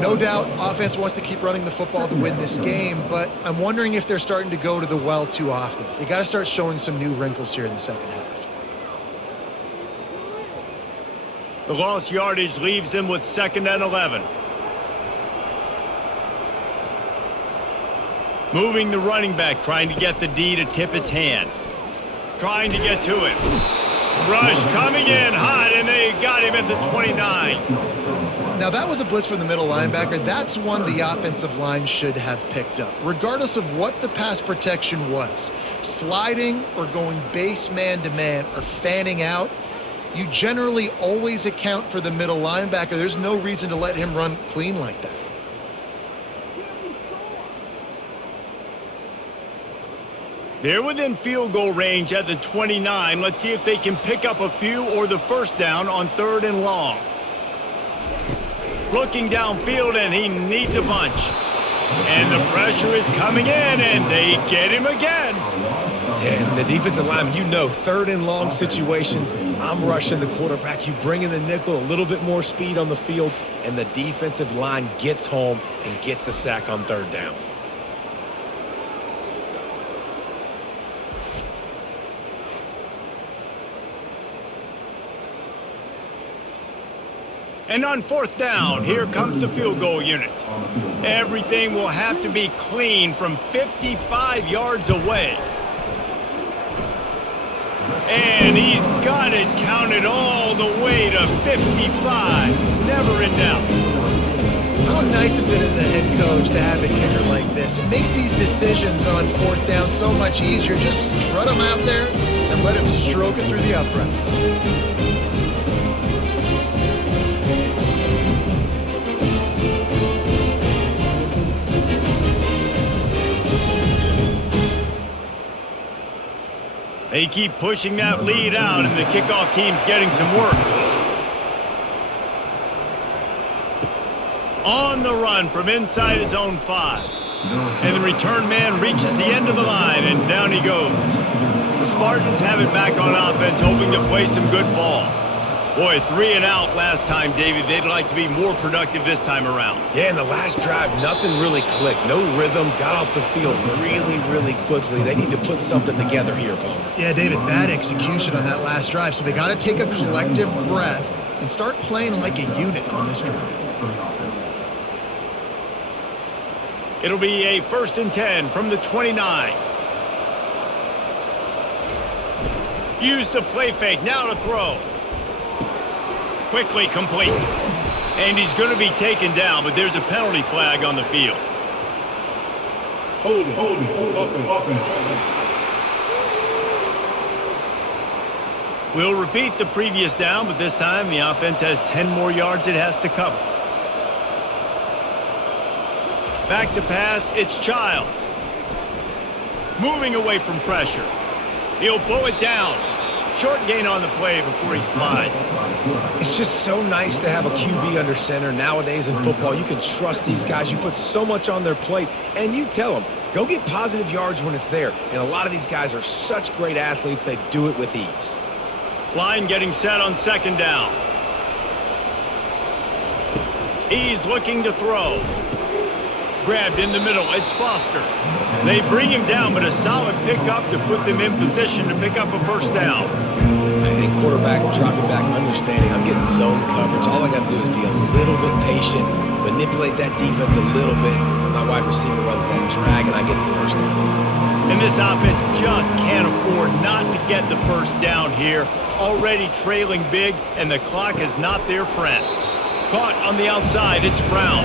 No doubt, offense wants to keep running the football to win this game, but I'm wondering if they're starting to go to the well too often. They got to start showing some new wrinkles here in the second half. The lost yardage leaves them with 2nd and 11. Moving the running back, trying to get the D to tip its hand. Trying to get to him. Rush coming in hot, and they got him at the 29. Now, that was a blitz from the middle linebacker. That's one the offensive line should have picked up, regardless of what the pass protection was. Sliding or going base man-to-man or fanning out, you generally always account for the middle linebacker. There's no reason to let him run clean like that. They're within field goal range at the 29. Let's see if they can pick up a few or the first down on 3rd and long. Looking downfield, and he needs a bunch. And the pressure is coming in, and they get him again. And the defensive line, 3rd and long situations, I'm rushing the quarterback. You bring in the nickel, a little bit more speed on the field, and the defensive line gets home and gets the sack on 3rd down. And on 4th down, here comes the field goal unit. Everything will have to be clean from 55 yards away. And he's got it counted all the way to 55. Never in doubt. How nice is it as a head coach to have a kicker like this? It makes these decisions on 4th down so much easier. Just strut him out there and let him stroke it through the uprights. They keep pushing that lead out, and the kickoff team's getting some work. On the run from inside his own 5. And the return man reaches the end of the line, and down he goes. The Spartans have it back on offense, hoping to play some good ball. Boy, 3 and out last time, David. They'd like to be more productive this time around. Yeah, in the last drive, nothing really clicked. No rhythm, got off the field really, really quickly. They need to put something together here, Palmer. Yeah, David, bad execution on that last drive. So they got to take a collective breath and start playing like a unit on this drive. It'll be a 1st and 10 from the 29. Use the play fake, now to throw. Quickly complete. And he's going to be taken down, but there's a penalty flag on the field. Hold it, open. We'll repeat the previous down, but this time the offense has 10 more yards it has to cover. Back to pass, it's Childs. Moving away from pressure. He'll pull it down. Short gain on the play before he slides. It's just so nice to have a QB under center. Nowadays in football, you can trust these guys. You put so much on their plate, and you tell them, go get positive yards when it's there. And a lot of these guys are such great athletes, they do it with ease. Line getting set on second down. He's looking to throw. Grabbed in the middle, it's Foster. They bring him down, but a solid pickup to put them in position to pick up a first down. And quarterback dropping back, understanding I'm getting zone coverage. All I got to do is be a little bit patient, manipulate that defense a little bit. My wide receiver runs that drag, and I get the first down. And this offense just can't afford not to get the first down here. Already trailing big, and the clock is not their friend. Caught on the outside, it's Brown.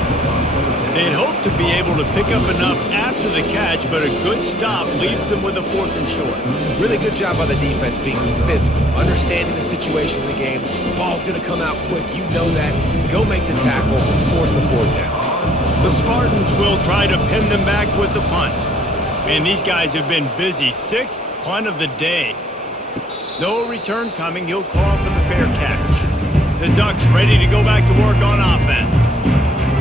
They'd hoped to be able to pick up enough after the catch, but a good stop leaves them with a 4th and short. Really good job by the defense being physical, understanding the situation in the game. The ball's going to come out quick. You know that. Go make the tackle, force the 4th down. The Spartans will try to pin them back with the punt. Man, these guys have been busy. 6th punt of the day. No return coming. He'll call for the fair catch. The Ducks ready to go back to work on offense.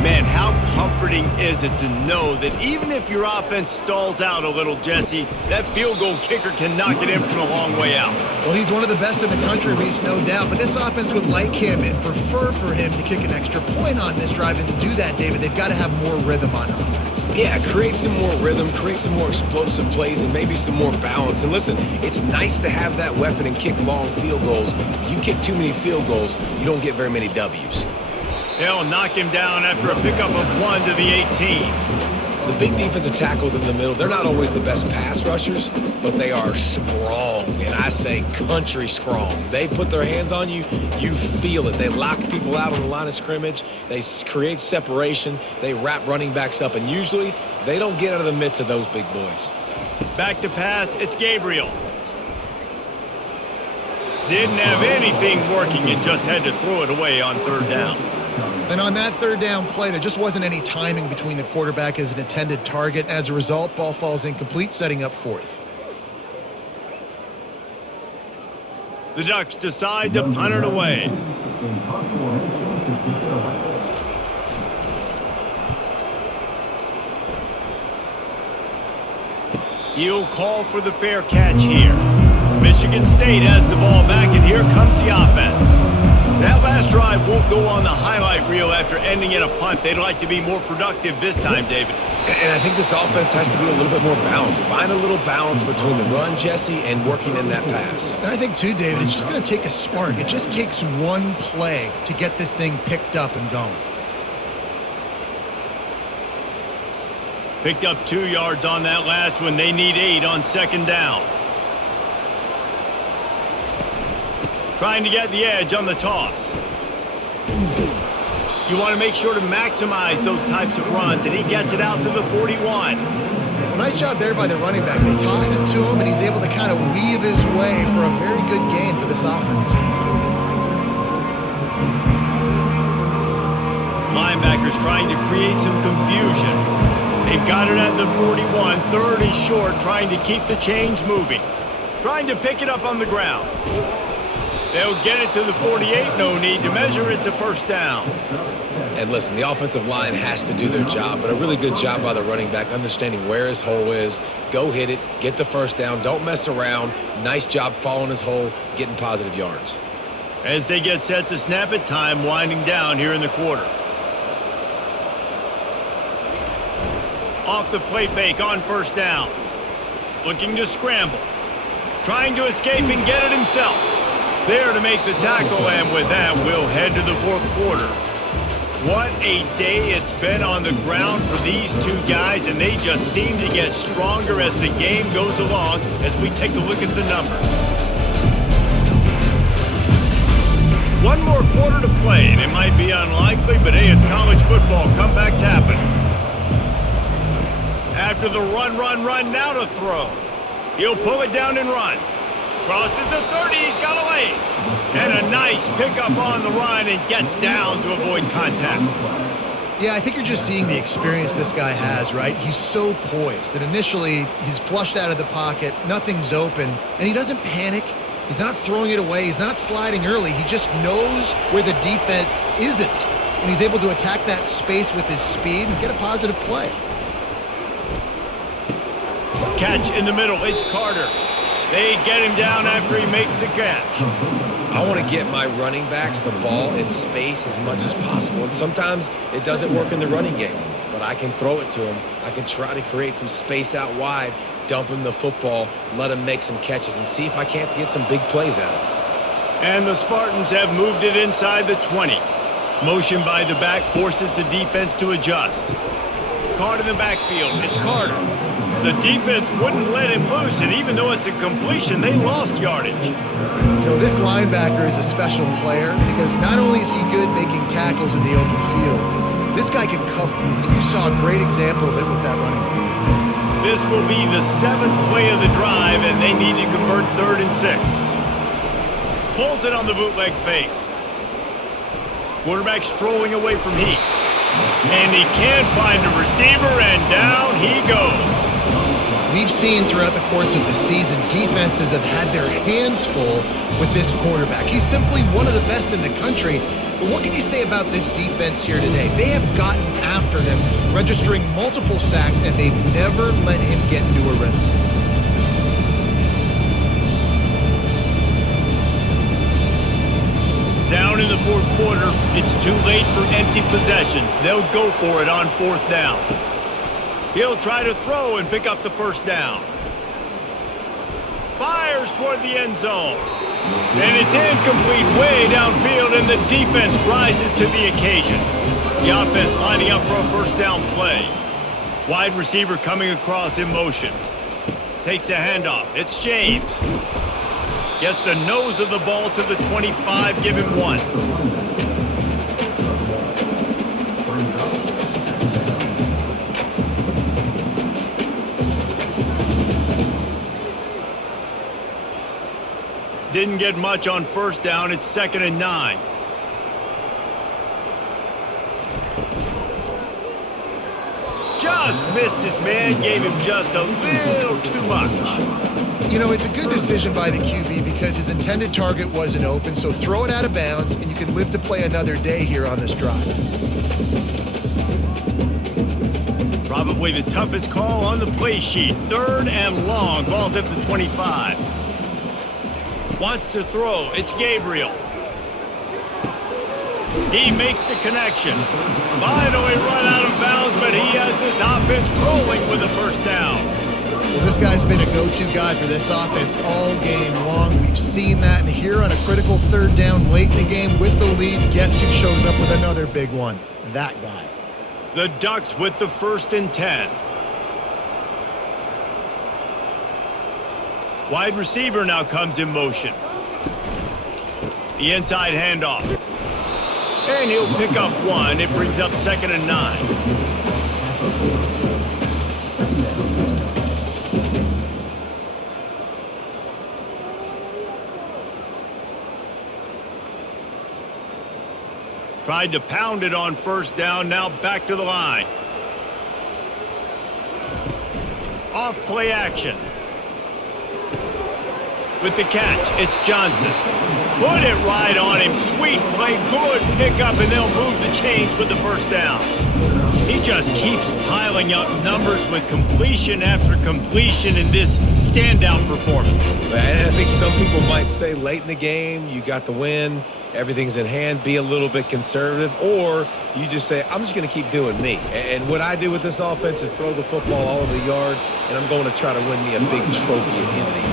Man, how comforting is it to know that even if your offense stalls out a little, Jesse, that field goal kicker can knock it in from a long way out. Well, he's one of the best in the country, Reese, no doubt. But this offense would like him and prefer for him to kick an extra point on this drive. And to do that, David, they've got to have more rhythm on offense. Yeah, create some more rhythm, create some more explosive plays, and maybe some more balance. And listen, it's nice to have that weapon and kick long field goals. If you kick too many field goals, you don't get very many W's. They'll knock him down after a pickup of 1 to the 18. The big defensive tackles in the middle, they're not always the best pass rushers, but they are strong, and I say country strong. They put their hands on you, you feel it. They lock people out on the line of scrimmage. They create separation. They wrap running backs up, and usually they don't get out of the midst of those big boys. Back to pass, it's Gabriel. Didn't have anything working and just had to throw it away on 3rd down. And on that 3rd down play, there just wasn't any timing between the quarterback as an intended target. As a result, ball falls incomplete, setting up 4th. The Ducks decide to punt it away. He'll call for the fair catch here. Michigan State has the ball back, and here comes the offense. That last drive won't go on the highlight reel after ending in a punt. They'd like to be more productive this time, David. And I think this offense has to be a little bit more balanced. Find a little balance between the run, Jesse, and working in that pass. And I think, too, David, it's just going to take a spark. It just takes one play to get this thing picked up and going. Picked up 2 yards on that last one. They need 8 on 2nd down. Trying to get the edge on the toss. You want to make sure to maximize those types of runs, and he gets it out to the 41. Well, nice job there by the running back. They toss it to him, and he's able to kind of weave his way for a very good gain for this offense. Linebackers trying to create some confusion. They've got it at the 41, 3rd and short, trying to keep the chains moving. Trying to pick it up on the ground. They'll get it to the 48, no need to measure, it's a 1st down. And listen, the offensive line has to do their job, but a really good job by the running back, understanding where his hole is. Go hit it, get the 1st down, don't mess around. Nice job following his hole, getting positive yards. As they get set to snap it, time winding down here in the quarter. Off the play fake on 1st down. Looking to scramble. Trying to escape and get it himself. There to make the tackle, and with that, we'll head to the 4th quarter. What a day it's been on the ground for these 2 guys, and they just seem to get stronger as the game goes along as we take a look at the numbers. 1 more quarter to play, and it might be unlikely, but hey, it's college football. Comebacks happen. After the run, now to throw. He'll pull it down and run. Crosses the 30, he's got a lane. And a nice pickup on the run and gets down to avoid contact. Yeah, I think you're just seeing the experience this guy has, right? He's so poised that initially he's flushed out of the pocket, nothing's open, and he doesn't panic. He's not throwing it away. He's not sliding early. He just knows where the defense isn't. And he's able to attack that space with his speed and get a positive play. Catch in the middle. It's Carter. They get him down after he makes the catch. I want to get my running backs the ball in space as much as possible. And sometimes it doesn't work in the running game, but I can throw it to him. I can try to create some space out wide, dump him the football, let him make some catches, and see if I can't get some big plays out of it. And the Spartans have moved it inside the 20. Motion by the back forces the defense to adjust. Caught in the backfield. It's Carter. The defense wouldn't let him loose, and even though it's a completion, they lost yardage. You know, this linebacker is a special player because not only is he good making tackles in the open field, this guy can cover. And you saw a great example of it with that running back. This will be the 7th play of the drive, and they need to convert 3rd and 6. Pulls it on the bootleg fake. Quarterback strolling away from heat. And he can't find a receiver, and down he goes. We've seen throughout the course of the season, defenses have had their hands full with this quarterback. He's simply one of the best in the country. But what can you say about this defense here today? They have gotten after him, registering multiple sacks, and they've never let him get into a rhythm. Down in the 4th quarter, it's too late for empty possessions. They'll go for it on 4th down. He'll try to throw and pick up the 1st down. Fires toward the end zone. And it's incomplete way downfield, and the defense rises to the occasion. The offense lining up for a 1st down play. Wide receiver coming across in motion. Takes the handoff. It's James. Gets the nose of the ball to the 25, give him 1. Didn't get much on 1st down. It's 2nd and 9. Just missed his man, gave him just a little too much. You know, it's a good decision by the QB because his intended target wasn't open, so throw it out of bounds, and you can live to play another day here on this drive. Probably the toughest call on the play sheet. 3rd and long. Ball's at the 25. Wants to throw. It's Gabriel. He makes the connection. Finally run out of bounds, but he has this offense rolling with the 1st down. Well, this guy's been a go-to guy for this offense all game long. We've seen that, and here on a critical 3rd down late in the game with the lead, guess who shows up with another big one? That guy. The Ducks with the 1st and 10. Wide receiver now comes in motion. The inside handoff. And he'll pick up 1. It brings up 2nd and 9. Tried to pound it on 1st down, now back to the line. Off play action. With the catch, it's Johnson. Put it right on him. Sweet play, good pickup, and they'll move the chains with the 1st down. He just keeps piling up numbers with completion after completion in this standout performance. And I think some people might say late in the game, you got the win, everything's in hand, be a little bit conservative, or you just say, I'm just going to keep doing me. And what I do with this offense is throw the football all over the yard, and I'm going to try to win me a big trophy at the end of the year.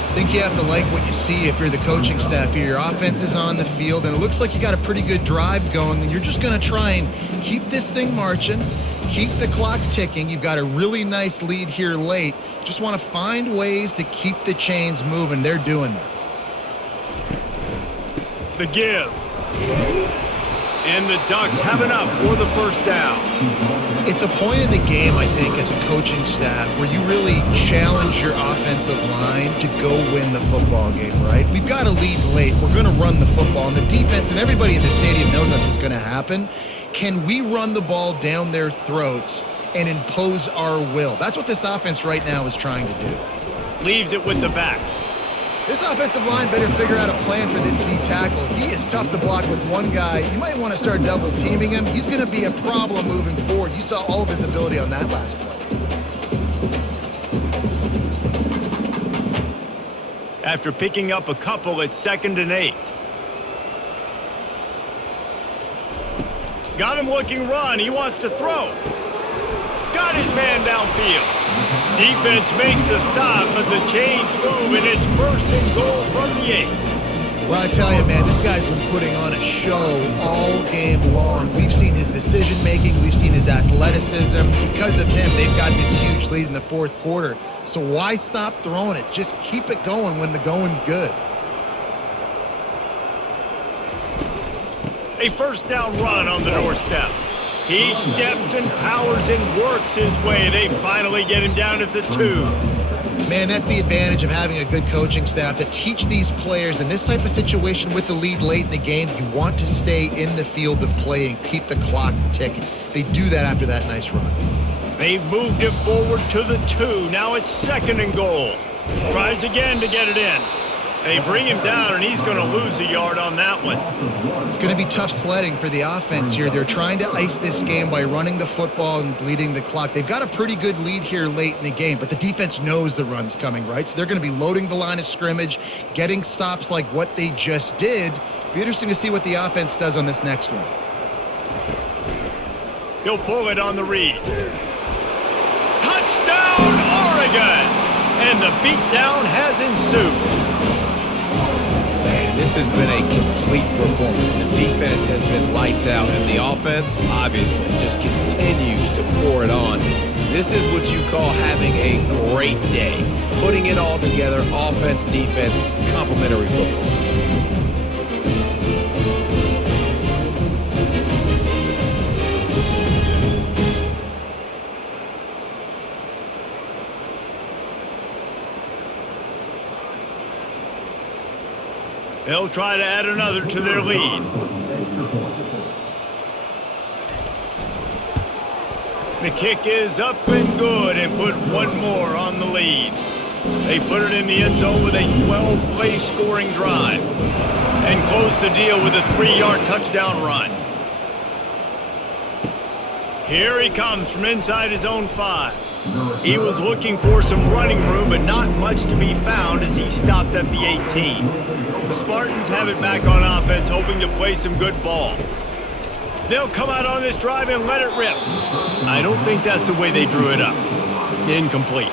I think you have to like what you see if you're the coaching staff here. Your offense is on the field, and it looks like you got a pretty good drive going, and you're just going to try and keep this thing marching, keep the clock ticking. You've got a really nice lead here late. Just want to find ways to keep the chains moving. They're doing that. The give. And the Ducks have enough for the 1st down. It's a point in the game, I think, as a coaching staff where you really challenge your offensive line to go win the football game, right? We've got a lead late. We're going to run the football, and the defense and everybody in the stadium knows that's what's going to happen. Can we run the ball down their throats and impose our will? That's what this offense right now is trying to do. Leaves it with the back. This offensive line better figure out a plan for this D tackle. He is tough to block with one guy. You might want to start double teaming him. He's going to be a problem moving forward. You saw all of his ability on that last play. After picking up a couple, it's 2nd and 8. Got him looking run. He wants to throw. Got his man downfield. Defense makes a stop, but the chains move, and it's 1st and goal from the 8. Well, I tell you, man, this guy's been putting on a show all game long. We've seen his decision-making. We've seen his athleticism. Because of him, they've got this huge lead in the 4th quarter. So why stop throwing it? Just keep it going when the going's good. A 1st down run on the doorstep. He steps and powers and works his way. They finally get him down at the 2. Man, that's the advantage of having a good coaching staff that teach these players in this type of situation with the lead late in the game. You want to stay in the field of play and keep the clock ticking. They do that after that nice run. They've moved it forward to the 2. Now it's 2nd and goal. Tries again to get it in. They bring him down, and he's going to lose a yard on that one. It's going to be tough sledding for the offense here. They're trying to ice this game by running the football and bleeding the clock. They've got a pretty good lead here late in the game, but the defense knows the run's coming, right? So they're going to be loading the line of scrimmage, getting stops like what they just did. Be interesting to see what the offense does on this next one. He'll pull it on the read. Touchdown, Oregon! And the beatdown has ensued. Man, this has been a complete performance. The defense has been lights out, and the offense obviously just continues to pour it on. This is what you call having a great day. Putting it all together, offense, defense, complementary football. They'll try to add another to their lead. The kick is up and good and put one more on the lead. They put it in the end zone with a 12-play scoring drive and close the deal with a 3-yard touchdown run. Here he comes from inside his own 5. He was looking for some running room, but not much to be found as he stopped at the 18. The Spartans have it back on offense, hoping to play some good ball. They'll come out on this drive and let it rip. I don't think that's the way they drew it up. Incomplete.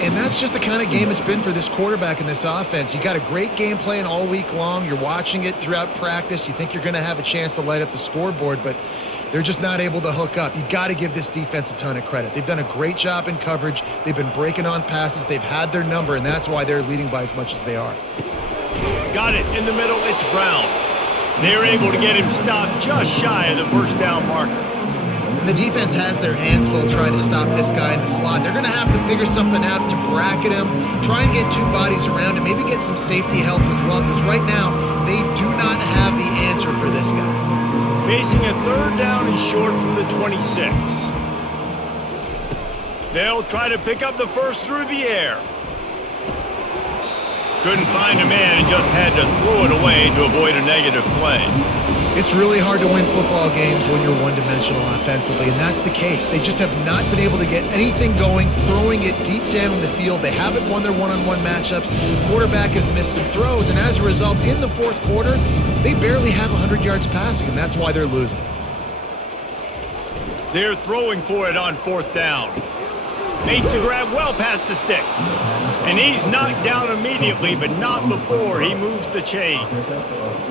And that's just the kind of game it's been for this quarterback in this offense. You got a great game plan all week long. You're watching it throughout practice. You think you're going to have a chance to light up the scoreboard, but they're just not able to hook up. You got to give this defense a ton of credit. They've done a great job in coverage. They've been breaking on passes. They've had their number, and that's why they're leading by as much as they are. Got it in the middle. It's Brown. They're able to get him stopped just shy of the 1st down marker. And the defense has their hands full trying to stop this guy in the slot. They're going to have to figure something out to bracket him, try and get 2 bodies around him, maybe get some safety help as well, because right now they do not have the answer for this guy. Facing a 3rd down and short from the 26. They'll try to pick up the first through the air. Couldn't find a man and just had to throw it away to avoid a negative play. It's really hard to win football games when you're one-dimensional offensively, and that's the case. They just have not been able to get anything going, throwing it deep down in the field. They haven't won their one-on-one matchups. The quarterback has missed some throws, and as a result, in the 4th quarter, they barely have 100 yards passing, and that's why they're losing. They're throwing for it on 4th down. Makes the grab well past the sticks. And he's knocked down immediately, but not before he moves the chains.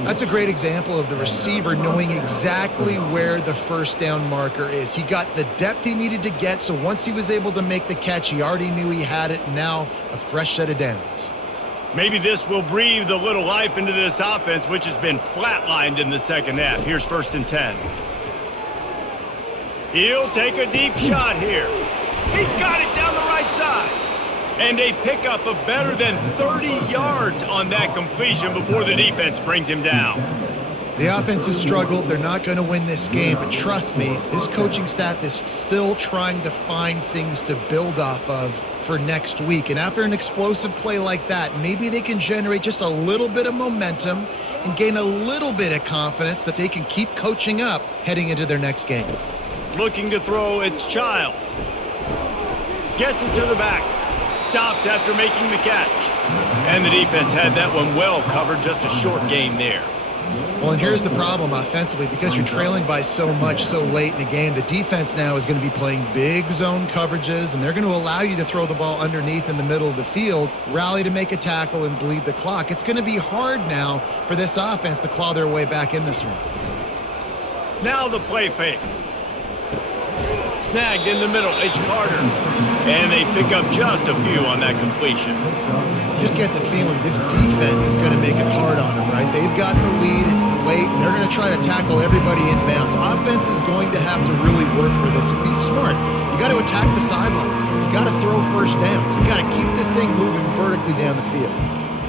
That's a great example of the receiver knowing exactly where the 1st down marker is. He got the depth he needed to get, so once he was able to make the catch, he already knew he had it, and now a fresh set of downs. Maybe this will breathe a little life into this offense, which has been flatlined in the 2nd half. Here's 1st and 10. He'll take a deep shot here. He's got it down the right side. And a pickup of better than 30 yards on that completion before the defense brings him down. The offense has struggled. They're not going to win this game, but trust me, this coaching staff is still trying to find things to build off of for next week. And after an explosive play like that, maybe they can generate just a little bit of momentum and gain a little bit of confidence that they can keep coaching up heading into their next game. Looking to throw, it's Childs. Gets it to the back. Stopped after making the catch. And the defense had that one well covered, just a short gain there. Well, and here's the problem offensively. Because you're trailing by so much so late in the game, the defense now is going to be playing big zone coverages, and they're going to allow you to throw the ball underneath in the middle of the field, rally to make a tackle, and bleed the clock. It's going to be hard now for this offense to claw their way back in this one. Now the play fake. Snagged in the middle, it's Carter. And they pick up just a few on that completion. You just get the feeling this defense is going to make it hard on them, right? They've got the lead, it's late, and they're going to try to tackle everybody inbounds. Offense is going to have to really work for this. Be smart. You got to attack the sidelines. You got to throw first downs. You got to keep this thing moving vertically down the field.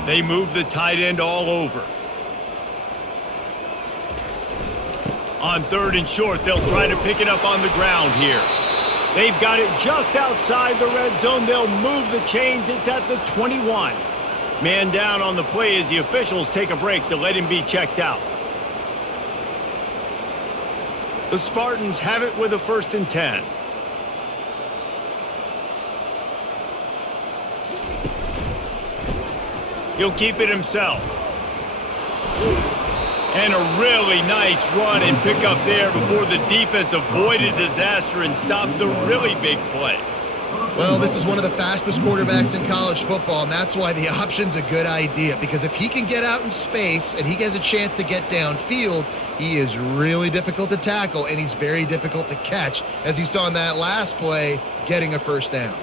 They move the tight end all over. On 3rd and short, they'll try to pick it up on the ground here. They've got it just outside the red zone. They'll move the chains. It's at the 21. Man down on the play as the officials take a break to let him be checked out. The Spartans have it with a 1st and 10. He'll keep it himself. And a really nice run and pick up there before the defense avoided disaster and stopped the really big play. Well, this is one of the fastest quarterbacks in college football, and that's why the option's a good idea. Because if he can get out in space and he has a chance to get downfield, he is really difficult to tackle, and he's very difficult to catch, as you saw in that last play, getting a 1st down.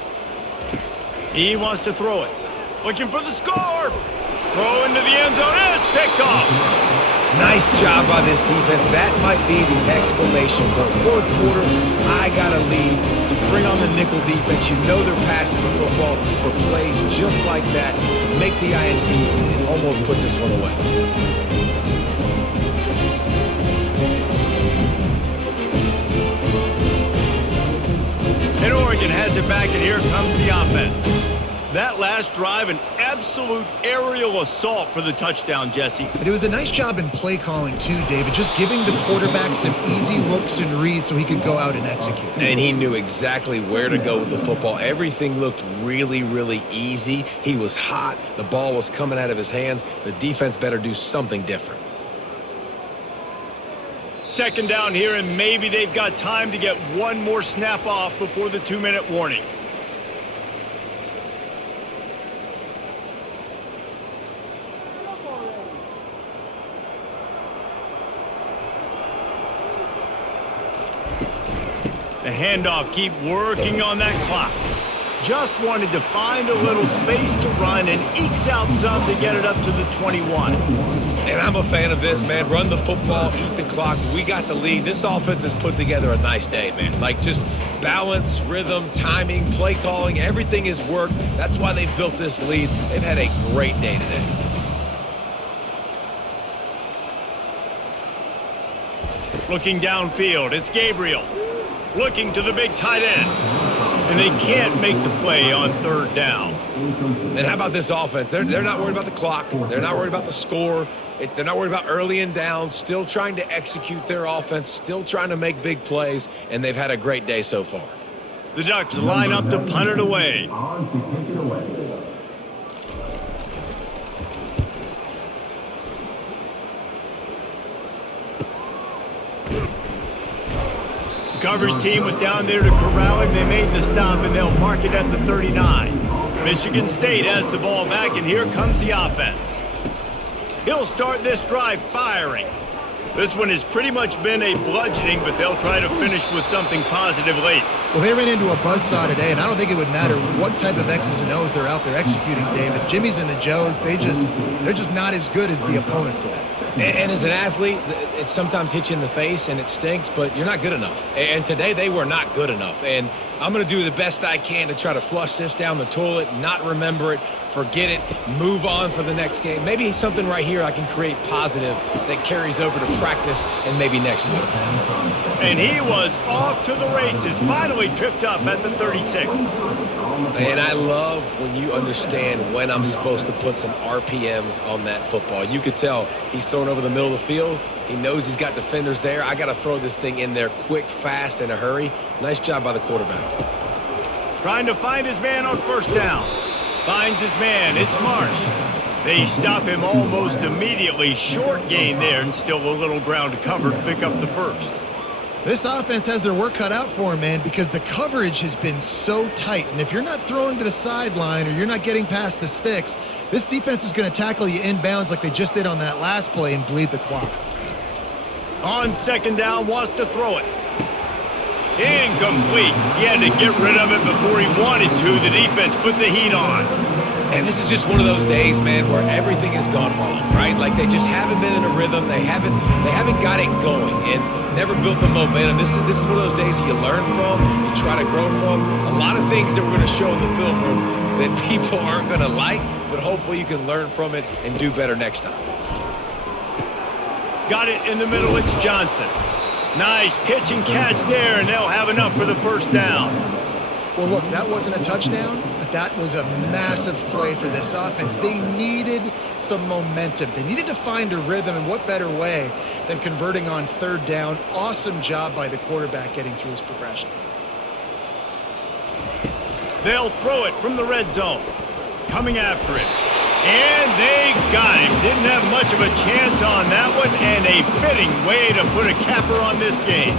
He wants to throw it. Looking for the score. Throw into the end zone, and it's picked off. Nice job by this defense. That might be the exclamation point. 4th quarter, I got a lead. You bring on the nickel defense. You know they're passing the football for plays just like that to make the INT and almost put this one away. And Oregon has it back, and here comes the offense. That last drive, an absolute aerial assault for the touchdown, Jesse. But it was a nice job in play calling too, David, just giving the quarterback some easy looks and reads so he could go out and execute. And he knew exactly where to go with the football. Everything looked really, really easy. He was hot. The ball was coming out of his hands. The defense better do something different. 2nd down here, and maybe they've got time to get one more snap off before the 2-minute warning. The handoff, keep working on that clock. Just wanted to find a little space to run and ekes out some to get it up to the 21. And I'm a fan of this, man. Run the football, eat the clock. We got the lead. This offense has put together a nice day, man. Like just balance, rhythm, timing, play calling, everything has worked. That's why they've built this lead. They've had a great day today. Looking downfield, it's Gabriel. Looking to the big tight end. And they can't make the play on 3rd down. And how about this offense? They're not worried about the clock. They're not worried about the score. They're not worried about early and down. Still trying to execute their offense. Still trying to make big plays. And they've had a great day so far. The Ducks line up to punt it away. The coverage team was down there to corral him. They made the stop, and they'll mark it at the 39. Michigan State has the ball back, and here comes the offense. He'll start this drive firing. This one has pretty much been a bludgeoning, but they'll try to finish with something positive late. Well, they ran into a buzzsaw today, and I don't think it would matter what type of X's and O's they're out there executing, David. Jimmy's and the Joes, they're just not as good as the opponent today. And as an athlete, it sometimes hits you in the face and it stinks, but you're not good enough. And today they were not good enough. And I'm going to do the best I can to try to flush this down the toilet, not remember it, forget it, move on for the next game. Maybe something right here I can create positive that carries over to practice and maybe next week. And he was off to the races. Finally nearly tripped up at the 36. And I love when you understand when I'm supposed to put some RPMs on that football. You could tell he's throwing over the middle of the field. He knows he's got defenders there. I got to throw this thing in there quick, fast, in a hurry. Nice job by the quarterback. Trying to find his man on first down. Finds his man. It's Marsh. They stop him almost immediately. Short gain there and still a little ground to cover to pick up the first. This offense has their work cut out for them, man, because the coverage has been so tight. And if you're not throwing to the sideline or you're not getting past the sticks, this defense is going to tackle you inbounds like they just did on that last play and bleed the clock. On second down, wants to throw it. Incomplete. He had to get rid of it before he wanted to. The defense put the heat on. And this is just one of those days, man, where everything has gone wrong, right? Like they just haven't been in a rhythm. They haven't got it going and never built the momentum. This is one of those days that you learn from, you try to grow from. A lot of things that we're going to show in the film room that people aren't going to like, but hopefully you can learn from it and do better next time. Got it in the middle. It's Johnson. Nice pitch and catch there, and they'll have enough for the first down. Well, look, that wasn't a touchdown, but that was a massive play for this offense. They needed some momentum. They needed to find a rhythm, and what better way than converting on third down. Awesome job by the quarterback getting through his progression. They'll throw it from the red zone. Coming after it. And they got him. Didn't have much of a chance on that one, and a fitting way to put a capper on this game.